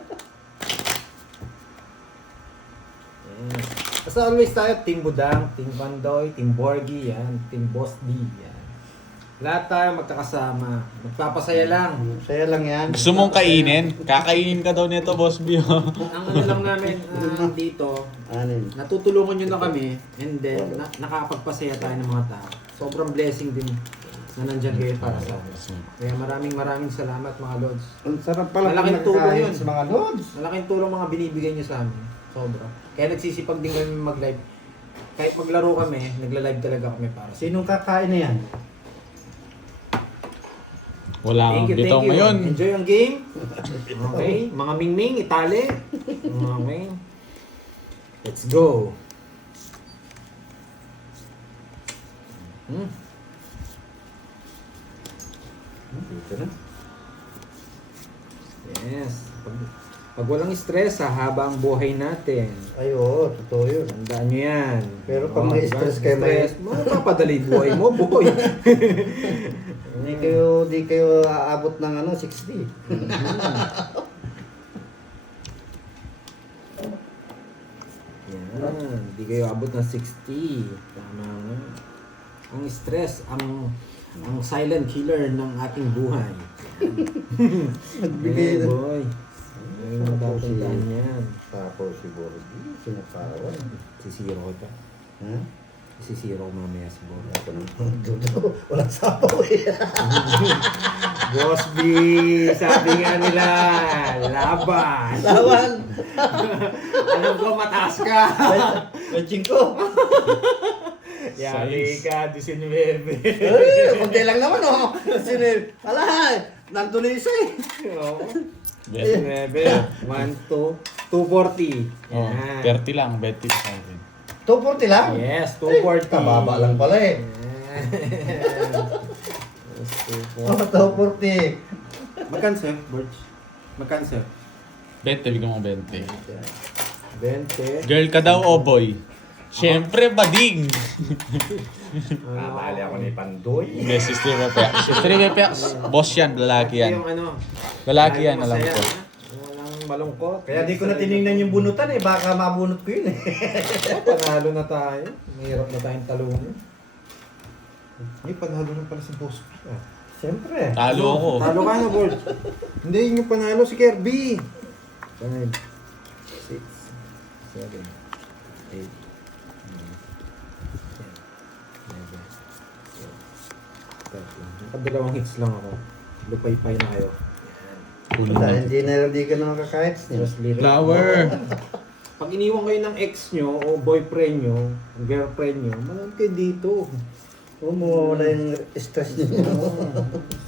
Basta always tayo, Team Budang, Team Pandoy, Team Borgie, yan, Team Boss D, yan. Lahat tayo magkakasama. Magpapasaya lang. Saya lang yan. Gusto mong kainin? Kakainin ka daw nito, Boss Bio. Ang ano lang namin dito, Anin. natutulungan nyo na kami, and then nakakapagpasaya tayo ng mga tao. Sobrang blessing din na nandiyan kayo para sa amin. Kaya maraming salamat mga Lods. Ang sarap pala pag Malaking tulong nakakahit yun. sa mga lods. Malaking tulong mga binibigay nyo sa amin. Sobra. Kaya nagsisipag din kami mag-live. Kahit maglaro kami, nagla-live talaga kami para sa Sinong kakain na yan? Wala kang bitaw ngayon. Enjoy ang game. Okay. Mga mingming, itali. Okay. Let's go. Dito na. Yes. Pag walang stress, hahaba ang buhay natin. Ay, oo, totoo yun. Tandaan nyo yan. Pero pag may diba? stress kayo, may- mapapadali buhay mo, boy. Di kayo aabot ng 60. Yan. Hindi kayo abot ng 60. Tama nga. Ang stress, ang silent killer ng ating buhay. Nagbigay Hey, na. boy. Ay, matatandaan yan. Tapos si Borgie, sinapawan. Sisiro ko pa. Ha? Sisiro ko mamaya si Boy. Ako naman. Dudo. Walang sapaw eh. Boss B, sabi nga nila, laban. Lawan. Alam ko, mataas ka. Matching ko. Yari ka, 19. Ay, konti lang naman oh. Sinil. Ala, nandun na isa eh. Oo. Bet. 19, 1, 2, 240. Oh, Yan. 30 lang. Bet it sa akin. 240 lang? Yes, Ay, 240. tababa lang pala eh. Yes, 240. Oh, 240. Magkano sir, Borge? Magkano sir? 20, bigyan mo 20. 20. Girl ka daw o boy? Siyempre, bading! Kamali ako ni Pandoy. Hindi, si Stream FX. Si Stream FX, boss yan, lalaki yan. Yung ano, Lalaki yan, alam masaya, ko. ha? Walang malungkot. Kaya di ko na tinignan yung bunutan eh. Baka mabunot ko yun eh. Panalo na tayo. Mahirap na tayong talungan. Ay, panalo na pala si Boss. Siyempre. Talo ako. Talo ka na, Borge. Hindi, yung panalo si Kirby. 5, 6, 7, 8, 9, 10, 11, 12, 13. Nakadalawang hits lang ako. Lupay-pay na kayo. Kunin Dahil natin. hindi ka nakakahit niya. Just little. Flower! Pag iniwan kayo ng ex nyo o boyfriend nyo, girlfriend nyo, manood kayo dito. Wala yung stress niya.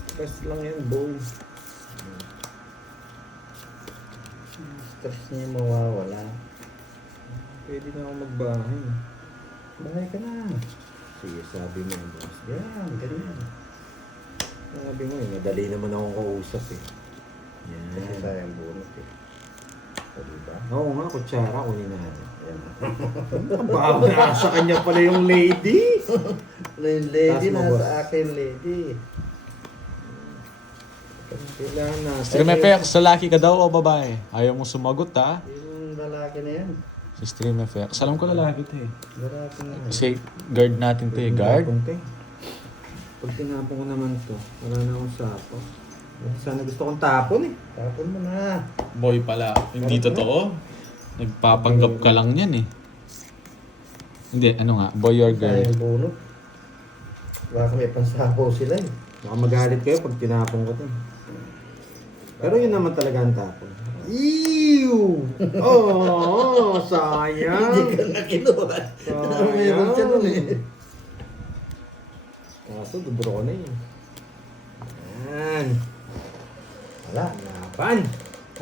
Stress lang yan, boy. Stress niya mawawala. Pwede na ako magbahay. Bahay ka na. Sige, sabi mo yung boss. Yan, ganyan. Sabi mo, madali naman akong kausap eh. Kasi Yan. sayang bunot eh. O, diba? Oo nga, kutsara, kunin natin. Yan. Bawa na sa kanya pala yung lady. Yung lady, Taas mo, nasa boss. akin lady. Kailangan na. Stream FX, lalaki ka daw o babae? Ayaw mo sumagot ha? Yung lalaki na yan. Si Stream FX. Alam ko lalaki to eh. Lalaki na yan. Kasi guard natin to eh. Guard? Pag tinapon ko naman to, wala na akong sapo. Sana gusto kong tapon eh. Tapon mo na. Boy pala. Hindi totoo. Nagpapanggap ka lang yan eh. Hindi, ano nga? Boy or girl? Dahil bunot. Baka may pansapaw sila eh. Baka magalit kayo pag tinapon ko to. Pero yun naman talaga ang tapon. Ew! Oh, sayang! Hindi ka na kinuha. Meron siya nun eh. Kaso, dudro ko na yun. Yan. Wala. Laban.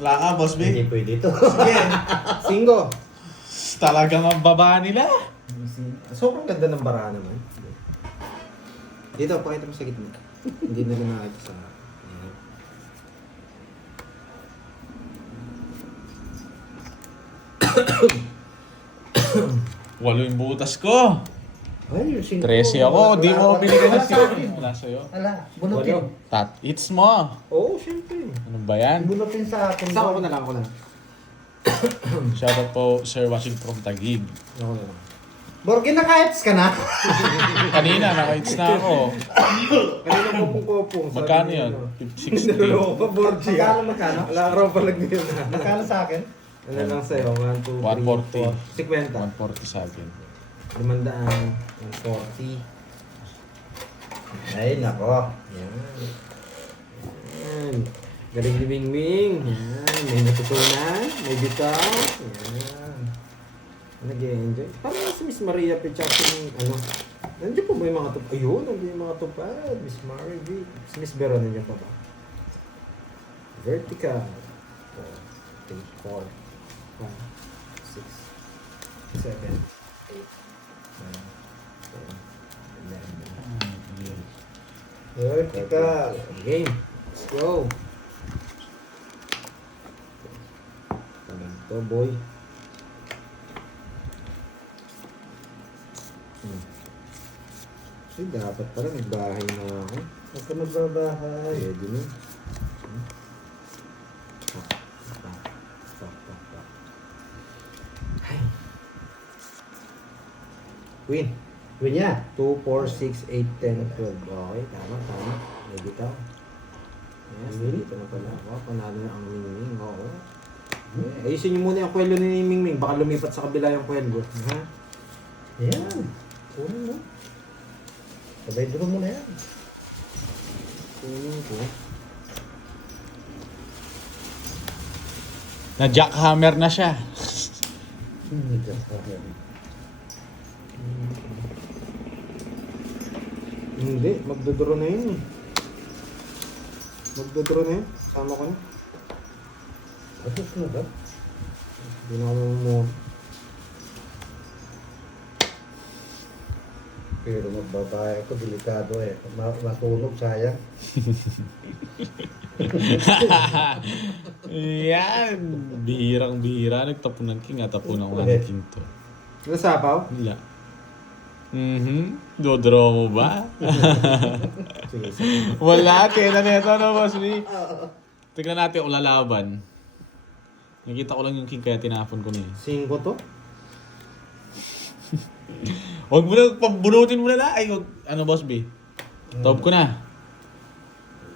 Wala ka, Boss B. Hindi pwede ito. Sige. Singo. Talagang ang baba nila. Sobrang ganda ng bara naman. Dito, pakita mo sa gitna. Hindi na lumakit sa... Ayan. Walo yung butas ko. Ay, yung 5. 13 ako. Di mo binigyan ng Wala. 6. Wala sa'yo. Ala, bunutin. It's mo. Oo, syempre. Ano ba yan? Bunutin sa akin. Sa ako na lang, ako na lang. Shoutout po, Sir, watching from Taguig. Ako na lang. Borgi, naka-hits ka na? Kanina, naka-hits na ako. Kanina kopong-kopong. Magkano yun? 60. Naloko pa, Borgi. Magkano? Wala araw pa nag-deal na. Magkano sa akin? Ano lang sa'yo? 1, 2, 3, 140. 4, 50. 140 sa akin. 500, 140. Ay, nako. Yan. Yan. Galing ni Ming Ming. Yan. May natutunan. May bitaw. Yan. Nag-enjoy. Parang si Miss Maria Pichato yung ano. Nandiyan po ba yung mga tupad? Ayun, nandiyan yung mga tupad. Miss Maria V. Si Miss Vera nandiyan pa ba? Vertical. 4, 5, 6, 7, 8, 9, 10, 11. Vertical. Game. Let's go. Tagal to, boy. Kasi dapat pala nagbahay na ako. Huwag ka magbabahay. Pwede na. Tak, tak, tak, tak, tak. Ay. Queen. Gawin niya. 2, 4, 6, 8, 10, 12. Okay, tama, tama. May bitaw. Yes, dito na pala ako. Panalo na ang Mingming. Oo. Ayusin niyo muna yung kwelo ni Mingming. Baka lumipat sa kabila yung kwelo. Ha? Ayan. Kunin mo. Sabay duro mo na yan. Kunin ko. Na-jackhammer na siya. Hindi, magdodoro na yun eh. Magdodoro na yun. Sama ko na. Asus na ba? Hindi na ako mo. Pero magbabahay ako, delikado eh. Matunog, sayang. Yan. Bihirang-bihira. Nagtapon ng king. Tapunan ko ng king to. Nasapaw? Wala. Dodraw mo ba? Sige, sige. Wala. Kailan na ito, no, Boss B? Tignan natin kung lalaban. Nakita ko lang yung king kaya tinapon ko na eh. 5 to? Huwag mo na, pabunutin mo na lang. Ay, wag, ano, Boss B? Top ko na.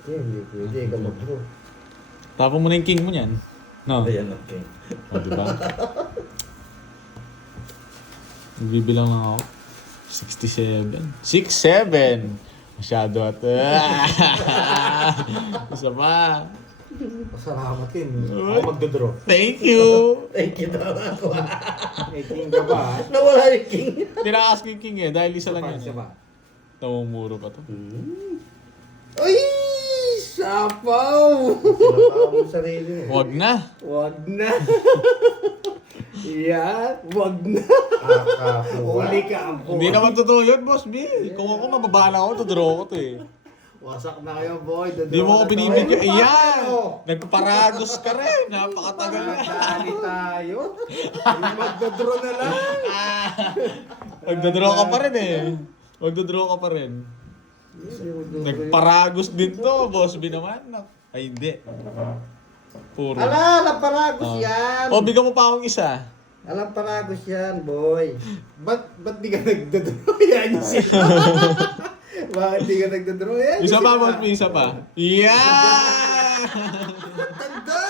Hindi pwede ka mag-draw. Tapon mo na yung king mo niyan. No? Ayan, okay. O, diba? Nagbibilang lang ako. 67. 67! Masyado at... Isa pa. Pasalamat yun. Ako magdodraw. Thank you! Ay, kita ako. May king ka ba? Nawala yung king. Tinakas ko yung king eh, dahil isa lang Isa yan. ba? Namumuro pa to. Ay! Sapaw! Sapaw mo sarili mo. Huwag na! Wag na. Yan, wag na. Kakakuha. Uli ka ako. Hindi naman totoo yun, Boss B. Kung ako mababa na ako, tudraw ko to eh. Wasak na kayo, boy. Hindi mo ako binibigyan. Ay, Ayan! paano? Nagpaparagos ka rin. Napakatagal na. Dali tayo. Magdodraw na lang. Magdodraw ka pa rin eh. Magdodraw ka pa rin. Nagparagos din to, Boss B naman. Ay, hindi. Puro. Ala, laparagos Oh. yan. O, bigyan mo pa akong isa. Alam paragos yan, boy. Ba't di ka nagdodraw? Yan yung sila. Bakit di ka nagdadraw yan? Isa pa, boss B, isa pa. Yeah! Tanda!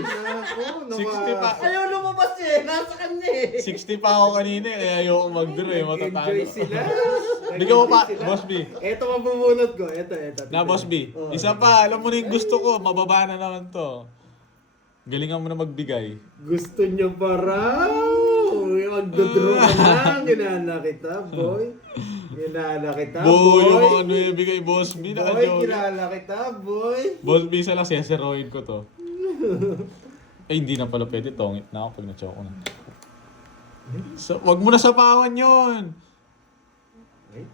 Naku, 60 pa. Ayaw lumabas eh. Nasa kanya eh. 60 pa ako kanina kaya ayoko mag-draw eh, matatalo. Enjoy sila. Hindi ko pa, Nag-enjoy sila. boss B. Ito mabubunot ko. Ito. Na, boss B. Isa pa, alam mo na yung gusto ko, mababa na naman to. Galingan mo na magbigay. Gusto nyo pa raw. Magdodraw ka lang. Ginana kita, boy. Ginana kita, Boy, yung mga boy. ano yung bigay, boss B, Boy, naka-joke. kilala kita, boy. Boss B, isa lang seseroid ko to. Eh, hindi na pala pwede. Tongit na ako pag na-choke ko na. So, wag mo na sapawan yun!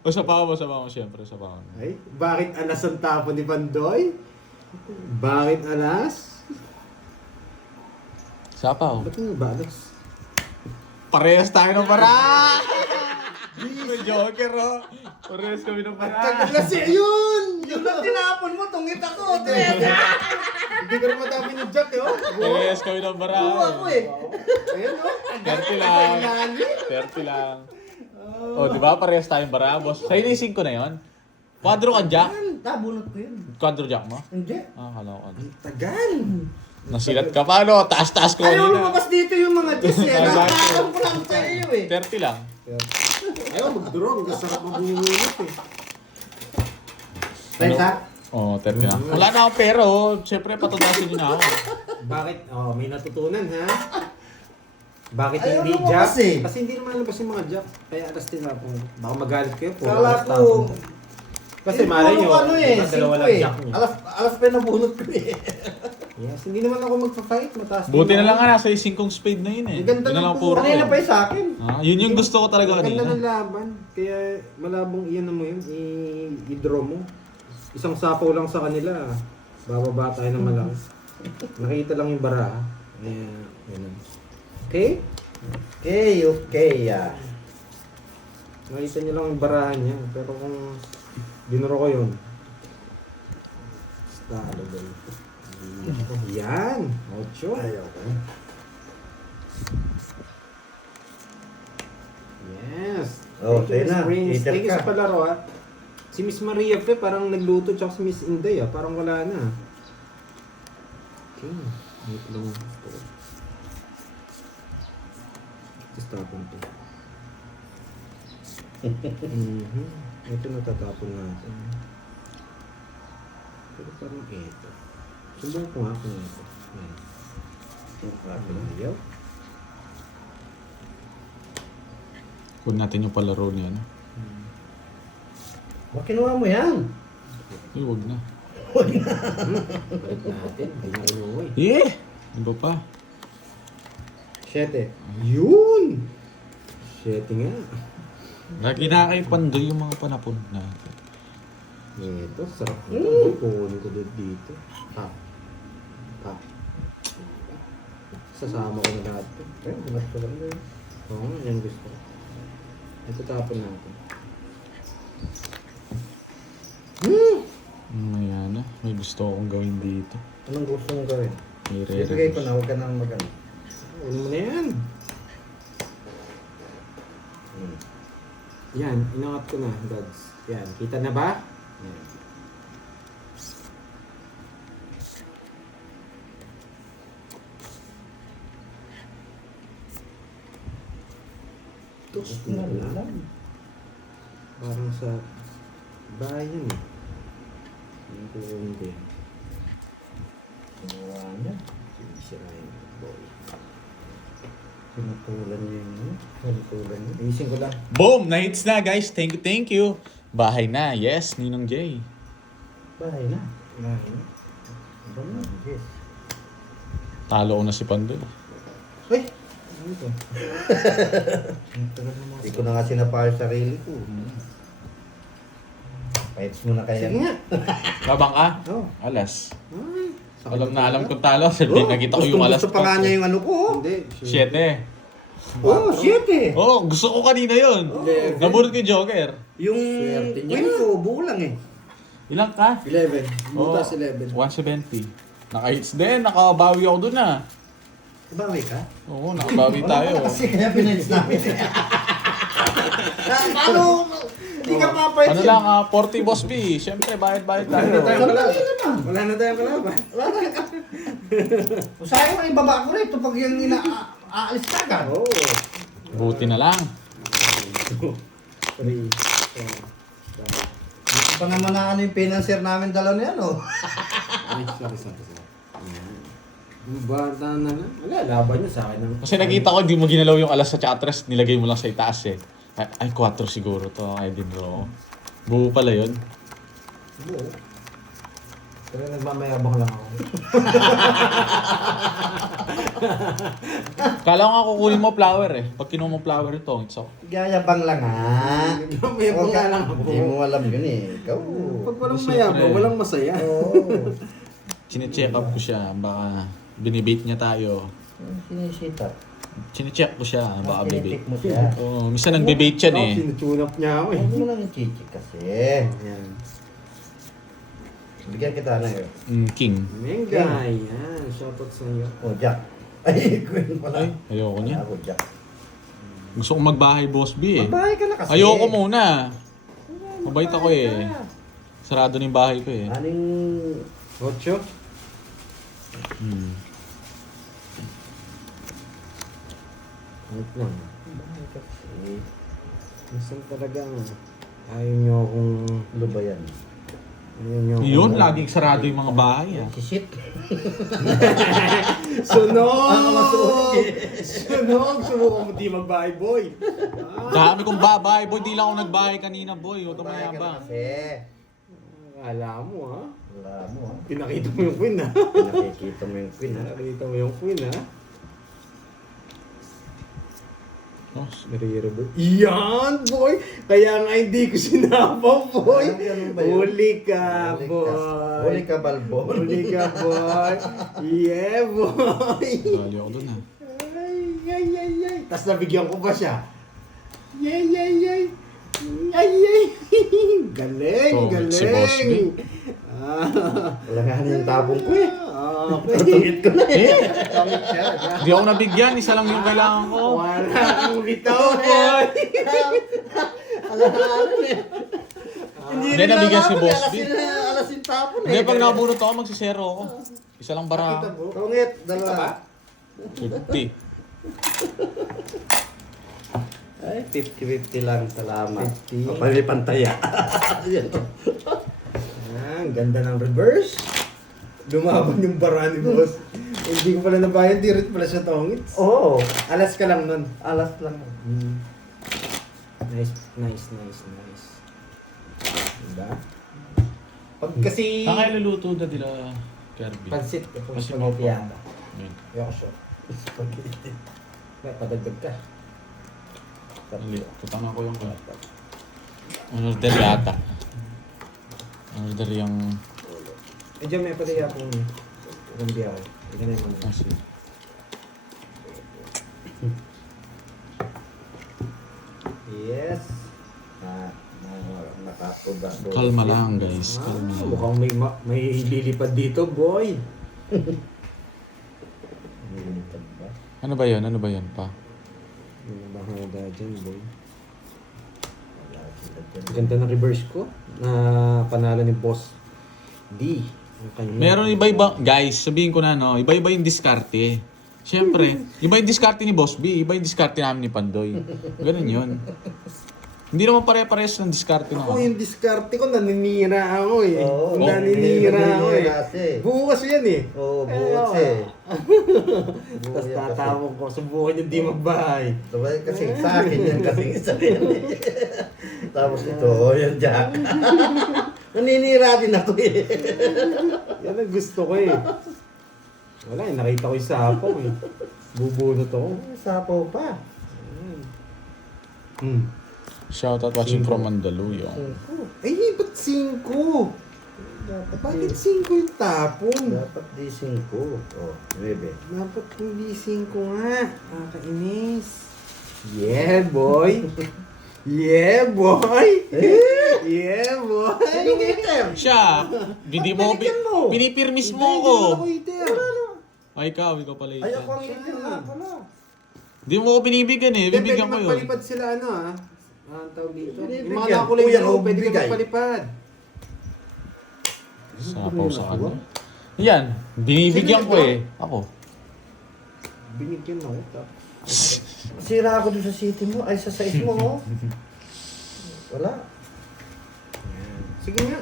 O, sapawan mo, syempre, sapawan mo. Ay, bakit alas ang tapo ni Pandoy? Bakit alas? Sapaw. Ba't mo ba alas? Parehas tayo ng bara! May joker, oh. Parehas kami ng bara. Kasi yun! Yung na tinapon mo, tungit ako. Hindi ko rin madami ni Jack, eh. Parehas kami ng bara. Oo, ako eh. Ayun, oh. 30 lang. 30 lang. Oh, di ba? Parehas tayong bara, boss. Sa'yo na yung 5 na yun? Quadro ka, Jack? Tabunot ko yun. Quadro Jack mo? Hindi. Ah, kala ko. Tagal. Nasilat ka pa, no? Taas-taas ko Ayaw kanina. lumabas dito yung mga Diyos, eh. Exactly. Nakakam ko lang sa iyo, eh. 30 lang. Ayaw, mag-draw. Ang sarap mabunot, eh. Ano? Teka. Oo, 30 lang. Wala na akong pera, oh. Siyempre, patatasin nyo na ako. Bakit? Oh, may natutunan ha? Bakit Ayaw hindi lumabas, Jack? eh. Kasi hindi naman labas yung mga Jack. Kaya alas din ako. Baka magalit kayo po. Kala alas ko. tapon. Kasi malay nyo, ano eh, diba, dalawa 5 lang eh. Jack nyo. Alas pa nabunot ko eh. Yes, hindi naman ako magpa-fight. Mataas Buti na din lang ako. nga nasa 5 spade na yun eh. Ang ganda Yun na ng lang puro. puro. Kanina pa yung sa akin. Ah, yun yung gusto ko talaga Ang ganda kanina. ng laban. Kaya malabong iyan mo yun. I-draw mo. Isang sapaw lang sa kanila. Bababa tayo ng malaki. Nakita lang yung bara. Ayan. Ganun. Okay? Okay, ah. Nakita niyo lang yung barahan niya. Pero kung dinuro ko yun. Stalo ba yun? Yan! 8. Ayoko. Yes! Oh, Thank you, tayo na. Miss Prince. Eater Thank you ka. sa palaro ha. Si Miss Maria Fe parang nagluto tsaka si Miss Inday ha. Parang wala na. Okay. Wait lang. Tapos tapon to. Ito natatapon natin. Pero parang ito. Subukan ko nga kung ito. Ayan. Ayaw. Kunin natin yung palaro niya. No? Bakit kinuha mo yan? Eh, wag na. Balik natin. Hindi na inuwi. Yeah! Iba pa. 7. Yun! Shit nga. Lagi na kay Pandoy yung mga panapon natin. Ito, sarap nito. Kukunin ko dito. Ha. Ha. Sasama ko na lahat to. Ayun, bumat ko lang yun. Oo, yan gusto ko. Ito tapon natin. Ayan na. May gusto akong gawin dito. Anong gusto mong gawin? May Ibigay ko na, huwag ka nang mag-ano. Ulo mo na yan. Yan, inangat ko na, Dads. Yan, kita na ba? Yan. Tos na lang. Parang sa bayan eh. Yung kulong din. Kinuha niya. Sisirain ko, boy. Pinutulan niya yun. Pinutulan niya. Ayusin ko lang. Boom! Na-hits na guys. Thank you. Bahay na. Yes, Ninong J. Bahay na. Bahay na. Yes. Talo ko na si Pandoy. Ay! Ano ito? Hindi ko na nga sinapahal sarili ko. Fights mo na kaya. Sige nga. Labang ka? Oh. Alas. Ay, sakit Alam na pala. alam kong talo. Sabi, nakita ko yung alas. Gusto pa nga niya yung ano ko. oh. Hindi. 7. Oh, 7. Oh, gusto ko kanina yun. Nabunod ko yung Joker. Yung Swerte niya. win ko, buo lang eh. Ilang ka? 11. Oh, Butas 11. 170. Naka-hits din. Nakabawi ako dun ah. Bawi ka? Oo, nakabawi tayo. Kasi kaya pinahits namin. Paano? Hindi ka papayag Ano lang, 40 Boss B. Siyempre, bayad-bayad tayo. Wala na tayong kalaban. Sayang ang ibaba ko rito pag yung aalis ka agad. Oo. Buti na lang. 3, 4, Pa naman na ano yung financier namin dalaw niya, no? Ay, sorry. Bata na lang. Wala, laban niya sa akin. Kasi nakita ko, di mo ginalaw yung alas sa chatras, nilagay mo lang sa itaas eh. Ay, 4 siguro to, ay din bro. Buo pala yun. Oo. Pero nagmamayabang lang ako. Kala ko nga kukunin mo flower eh. Pag kinuha mo flower ito, it's okay. Gayabang lang ha. Nagmamayabang nga lang ako. Hindi mo alam yun eh. Ikaw. Pag walang mayabang, walang masaya. Oo. Chine-check up ko siya, baka binibait niya tayo. Sinisita. Chine-check ko siya, baka bibait. Tinitik mo siya. Oo, minsan nag-debate yan eh. Sinutunap niya ako eh. Huwag mo lang yung chichi kasi. Ayan. Bigyan kita na yun. King. Mengay, yan. Shoutout sa iyo. Oh, Jack. Ay, Queen pala. Ay, ayoko niya. Ako, Jack. Gusto kong magbahay, Boss B eh. Magbahay ka na kasi. Ayoko muna. Mabait ako eh. Sarado na yung bahay ko eh. Aning... 8. Hmm. Wait lang. Magbahay ka kasi. Minsan talagang ayaw niyo akong... Ano ba yan? Ayaw niyo akong... Yun, laging sarado yung mga bahay ah. Shit. Sunog! Sunog! Subukan mo di magbahay, boy. Dami kong bahay, boy. Di lang ako nagbahay kanina, boy. Huwag ka Magbahay ka na mayabang. kasi. Wala mo, ha? Wala mo ha. Pinakita mo yung queen, ha? Nakikita mo yung Queen ha. Pinakita mo yung queen, ha? Oh, Nare-revert. Yan, boy! Kaya nga hindi ko sinabaw, boy! Ah, ganun ba yun? Huli ka, boy! Huli ka, balbon. Huli ka, boy! Yeah, boy! dali ako dun ah. Ay! Tapos nabigyan ko pa siya. Yay! Galing, Ito, galing! si Boss B. Wala nga yung tabong ko eh. Okay. Tungit ko na eh. Tungit siya. Di ako nabigyan. Isa lang yung kailangan ko. Wala kang bitaw, boy! Alaharan eh. Hindi, nabigyan si Boss B. Alas yung tapon eh. Hindi, pag nabunot ako, magsisero ako. Isa lang bara ako. Tungit, dalawa. 50. Ay, 50-50 lang. Salamat. 50. Pantaya. Yan. Ang ganda ng reverse. Lumaban yung bara ni boss. Hindi ko pala nabayan, di rin pala siya tongits. Oo. Alas ka lang nun. Alas lang. Nice. Diba? Pag kasi... Nakailuluto na nila, Kirby. Pansit. Ito Kasi spaghetti mo yata. Yun. Yokosho. Spaghetti. Padagdag ka. Tutanga ko yung order yata. Order yung... Eh, dyan may pati akong rambi ako. Ika na yung Kasi... Yes. Nakatuda doon. Kalma lang guys. Kalma lang. Mukhang may lilipad dito, boy. Nilitad ba? Ano ba yun? Ano ba yun pa? Ano ba hangga dyan, boy? Wala sila dyan. Ganda ng reverse ko na panalo ni Boss D. Ang kanya. Meron iba-iba, guys, sabihin ko na no, iba-iba yung diskarte. Siyempre, iba yung diskarte ni Boss B, iba yung diskarte namin ni Pandoy. Ganun yun. Hindi naman pare-pares ng diskarte Ako naman. yung diskarte ko, naninira ako eh. Oo. Naninira ako eh. kasi. Bukas yan eh. Oo, bukas eh. Tapos tatawag ko, subukan yung di magbahay. Sabay kasi sa akin yan kasing isa rin eh. Tapos ito, yan Jack. Naninira din ako eh. Yan ang gusto ko eh. Wala eh, nakita ko yung sapaw eh. Bubunot ako. Sapaw pa. Shoutout watching from Mandaluyong. Ay, ba't 5? Bakit 5 yung tapon? Dapat di 5. Oh, 9. Dapat hindi 5 nga. Nakakainis. Yeah, boy. Yeah, boy. Yeah, boy. Anong item? Siya! Hindi mo, Balikan mo. pinipirmis mo Hindi ko. ako iter. Ay, ikaw pala Ayaw ko ito. ang item nga pala. Hindi mo ko binibigyan eh, bibigyan ko yun. Magpalipad sila ano ah. ang tawag dito. Binibigyan. Yung mga nakulay Kuya, mo, pwede ka bigay. magpalipad. Sapaw sa kanya. Yan, binibigyan ko eh. Ako. Binigyan mo. Sira ako dun sa city mo, ay sa size mo, oh. Wala. Sige nga.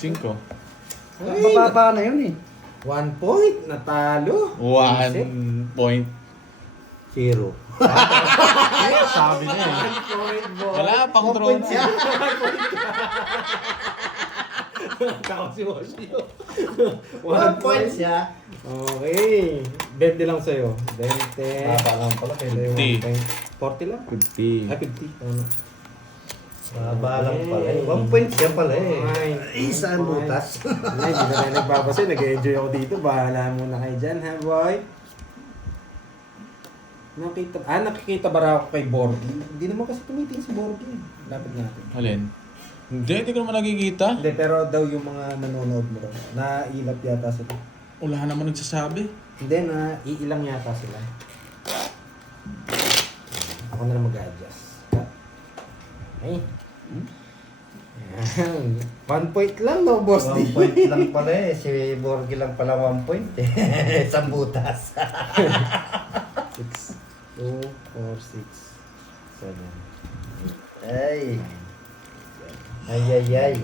5. Ay, Bababa na yun eh. 1 point, natalo. 1 point. 0. Sabi niya eh. Wala pang draw na. Tao si Washio. 1 point siya. Okay. 20 lang sa'yo. 20. Baba lang pala. 50. 40 lang? 50. Ay, 50. Ano? Baba lang pala. 1 point siya pala eh. Ay, Isang butas. Ay, hindi na tayo nagbabasa. Nag-enjoy ako dito. Bahala muna kayo dyan, ha, boy? Nakikita ba raw ako kay Borgie? Hindi naman kasi tumitingin si Borgie. Dapat natin. Alin? Hindi ko naman nakikita. Hindi, pero daw yung mga nanonood mo raw. Nailap yata sila. Wala naman nagsasabi. Hindi, iilang yata sila. Ako na lang mag-adjust. Ay. Yan. 1 point lang, no, boss? 1 point lang pala eh. Si Borgie lang pala 1 point eh. Isang butas. 6, 2, 4, 6, 7. Ay. Ay, ay, ay.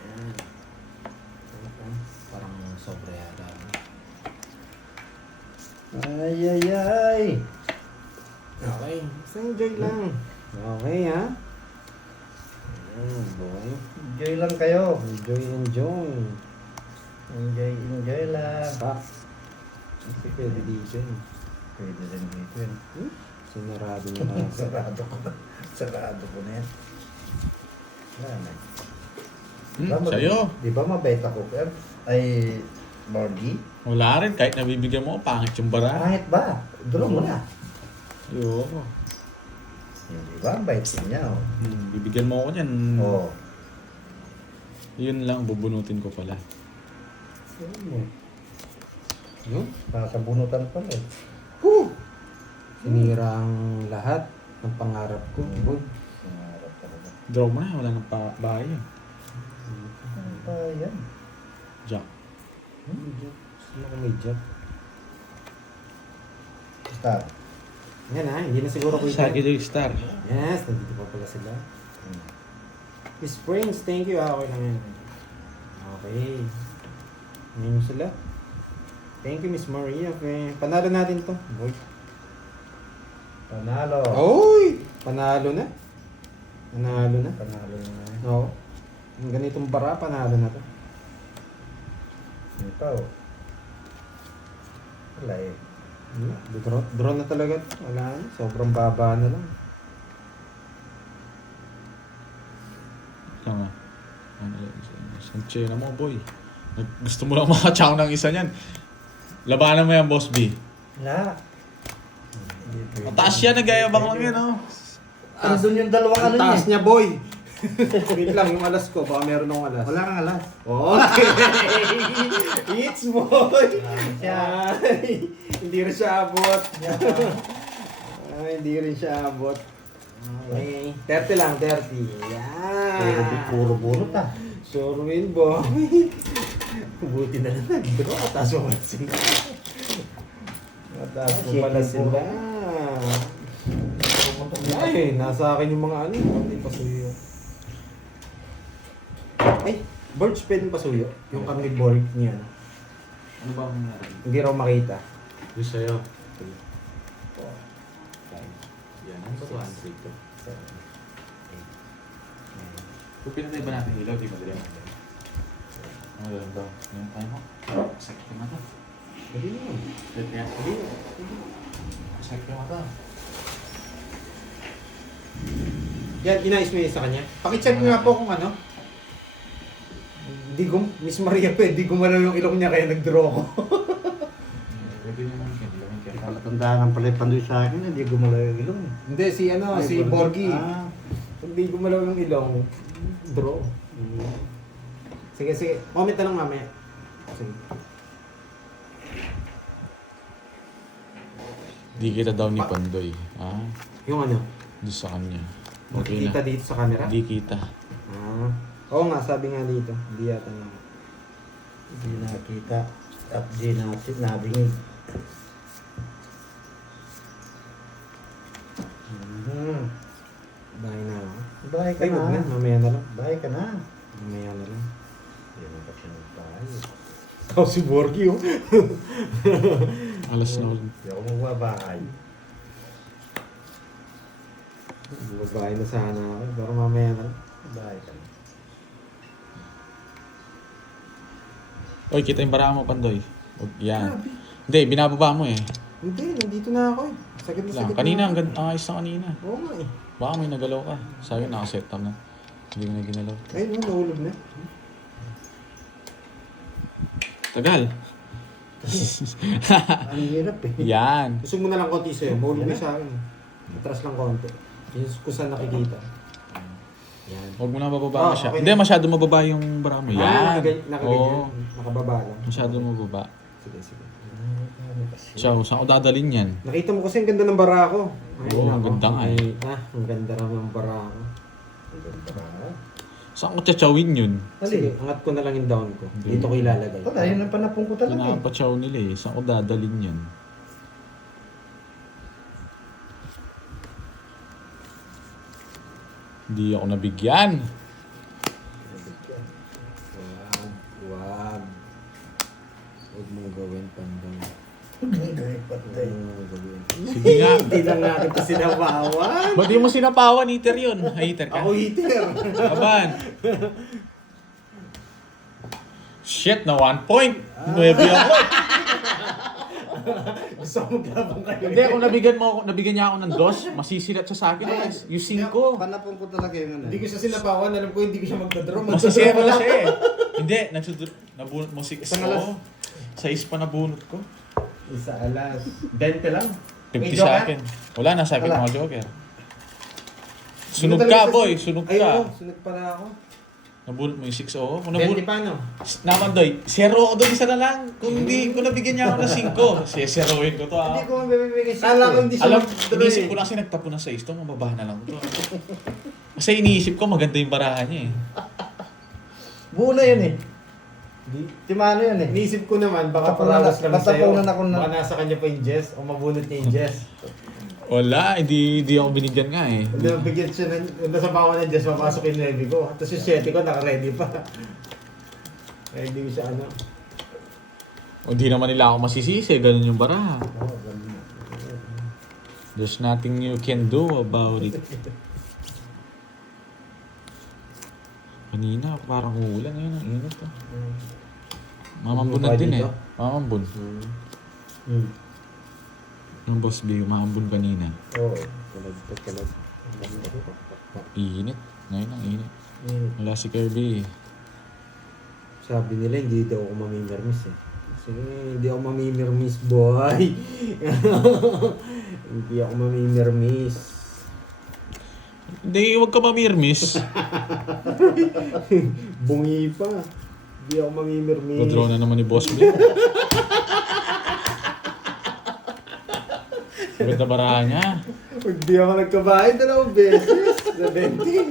Yan. Parang sobra yata. Ay, ay, ay. Okay. Basta enjoy lang. Okay, ha? Ayan, boy. Enjoy lang kayo. Enjoy, enjoy. Enjoy, enjoy lang. Stop. Kasi pwede dito yun. Pwede din dito yun. Sinarado niya na. Sarado ko na. Sarado ko na yan. Wala na. Sa'yo. Di ba mabait ako? Ay, Borgie? Wala rin. Kahit nabibigyan mo, pangit yung bara. Kahit ba? Draw mo na. Ayoko. Di ba? Ang bait din niya. Oh. Bibigyan mo ako niyan. Oo. Yun lang, bubunutin ko pala. No? Nasa bunutan pa eh. Sinira ang lahat ng pangarap ko. Boy. Nangarap talaga. Draw mo na, wala nang bahay yan. Ano ba yan? Jack. Gusto mo kung may job? Star. Yan ha, hindi na siguro ko Saturday Star. Yes, nandito pa pala sila. Miss Prince, thank you. Okay lang yan. Okay. Ngayon sila. Thank you, Miss Maria. Okay. Panalo natin to. Boy. Panalo. Oy! Panalo na. Panalo na. Panalo na. Oo. Yung ganitong bara, panalo na to. Ito. Wala eh. Draw na talaga to. Wala na. Sobrang baba na lang. Tama. Sanche na mo, boy. Gusto mo lang makachow ng isa niyan. Labanan mo yan, Boss B. Wala. Mataas yan, nagayabang lang yan, oh. Andun yung dalawang ano Taas niya. niya, boy! Wait lang, yung alas ko. Baka meron akong alas. Wala kang alas. Okay! It's boy! Siya. Ay, hindi rin siya abot. Ay, hindi rin siya abot. Okay. 30 lang, 30. Yan. Puro bunot ah. Sure win, boy. Buti na lang nag-draw. Mataas mo pala sila. Mataas mo pala sila. Ay, nasa akin yung mga ano. Hindi pasuyo. Ay, birds pwedeng pasuyo. Yung carnivore niya. Ano ba ang nangyari? Hindi raw makita. Yung sa'yo. Yan, ano ba ito? Answer ito. Kung pinatay ba natin ilaw, di ba dali? Ano lang daw? Yung tayo mo? Sakit mo ito. Dali naman. Sakit yan. Sakit mo ito. Yan, inayos mo yun sa kanya. Pakicheck mo nga po kung ano. Hindi Miss Maria pa, hindi gumalaw yung ilong niya kaya nag-draw ko. Pwede naman yan. Ilawin ka. Palatandaan ng pala pandoy sa akin, hindi gumalaw yung ilong. Hindi, si Ay, si Borgie. Ah. Hindi gumalaw yung ilong, draw. Sige, sige. Comment na lang mamaya. Sige. Di kita daw ni Pandoy. Ah, Yung ano? doon sa kanya. Okay Kita na. dito sa camera? Di kita. Ah. Oo nga, sabi nga dito. Hindi yata na. Hindi nakita at di nabingig. Bahay na ako. Bahay ka Ay, wag na. na. Mamaya na lang. Bahay ka na. Mamaya na lang. Hindi mo pa pinagbahay. Ikaw si Borgie, oh. Alas na ulit. Hindi ako magbabahay. Magbahay na sana ako. Pero mamaya na lang. Bahay ka na. Oy, kita yung bara mo, Pandoy. Yan. Hindi, binababa mo eh. Hindi, nandito na ako eh. Sagad na Lang. sagad Kanina, na. ang ayos na kanina. Oo nga eh. Baka may nagalaw ka. Sa akin, nakaset up na. Hindi ko na ginalaw. Ay, no, nahulog na. Tagal. Ang hirap eh. Yan. Gusto mo na lang konti sa'yo. Mahulog na sa akin. Atras lang konti. Yung kung saan nakikita. Yan. Huwag mo na bababa Oh, siya. okay Hindi, na. masyado mababa yung bara mo. Yan. Nakaganyan. Oo. Nakababa lang. Masyado mababa. Sige, sige. Ciao, saan ko dadalhin yan? Nakita mo kasi ang ganda ng bara ko. Oo, ang nako. ganda nga eh. Ay, ang ganda raw ng bara ko. Ang ganda ka. Saan ko tsawin yun? Sige, angat ko na lang yung down ko. Dito ko ilalagay. Ito, dahil ang panapong ko talaga eh. Pinapatsaw nila eh. Saan ko dadalhin yan? Hindi ako nabigyan. Wag, wag. Huwag mong gawin, Pandang. Gagawin patay. Huwag mong gawin. Sige nga. Hindi lang natin ito sinabawan. Ba't di mo sinapawan? Hater yun. Hater ka. Ako heater. Kaban. Shit, na 1 point. 9 ako. Gusto mo glabang kayo. Hindi, kung nabigyan niya ako ng dos, masisilat siya sa akin. Yung 5. Panapong ko talaga yung ano. Hindi ko siya sinapawan. Alam ko hindi ko siya magdadraw. Masisero na siya eh. Hindi, nabunot mo 6. Isang alas. Oo. 6 pa nabunot ko. Isa alas. 20 lang. 50 May sa joker? akin. Wala na, sa akin Wala. mga joker. Sunog ka, boy. Sunog Ay, ka. oo. Sunog pala ako. Nabunot mo yung 6. Oo. Kung 20 nabunot, paano? naman doy, zero ako doon, isa na lang. Kung hindi ko nabigyan niya ako ng 5, zeroin ko to ah. Hindi ko mabibigay siya. Kala ko hindi siya Alam, magdadraw iniisip eh. ko na kasi nagtapo ng 6 to, mababahan na lang to. Kasi iniisip ko maganda yung barahan niya eh. Buo na yun eh. Timano yun eh. Iniisip ko naman, baka Tapunan parawas na- lang sa'yo. tapunan ako na- Baka nasa kanya pa yung Jess o mabunot niya yung Jess. Wala, hindi ako binigyan nga eh. Hindi bigyan siya ng nasa bawa ng Jess, papasok yung 9 ko. Tapos yung 7 ko, naka-ready pa. Kaya hindi ko siya ano. O di naman nila ako masisisi, ganun yung baraha. Oo, ganun. There's nothing you can do about it. Kanina, parang ulan ngayon, ang init ah. Mamambun na din eh. Mamambun. Yung boss B, mamambun kanina. Oo. Kalad. Init. Ngayon ang init. Wala si Kirby. Sabi nila, hindi daw ako mamimirmis eh. Kasi hindi ako mamimirmis, boy. Hindi ako mamimirmis. Hindi, huwag ka mamirmis. Bungi pa. Hindi ako mamimirmis. Padraw na naman ni Boss B. Ganda barahan niya. Hindi ako nagkabahay 2 beses. Sa 20.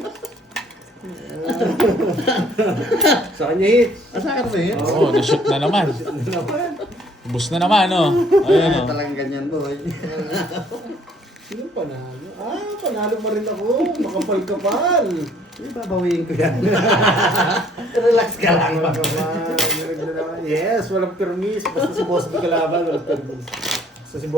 Sa kanya hits. Asa ka ba yun? Oo, na-shoot na naman. Naman. Bus na naman, oh. Ayan, oh. Talagang ganyan boy. Sino panalo? Panalo pa rin ako. Makapal-kapal. Babawiin ko yan. Relax ka lang. Makapal. Yes, walang permis. Basta si Boss B kalaban, walang permis. Basta si Boss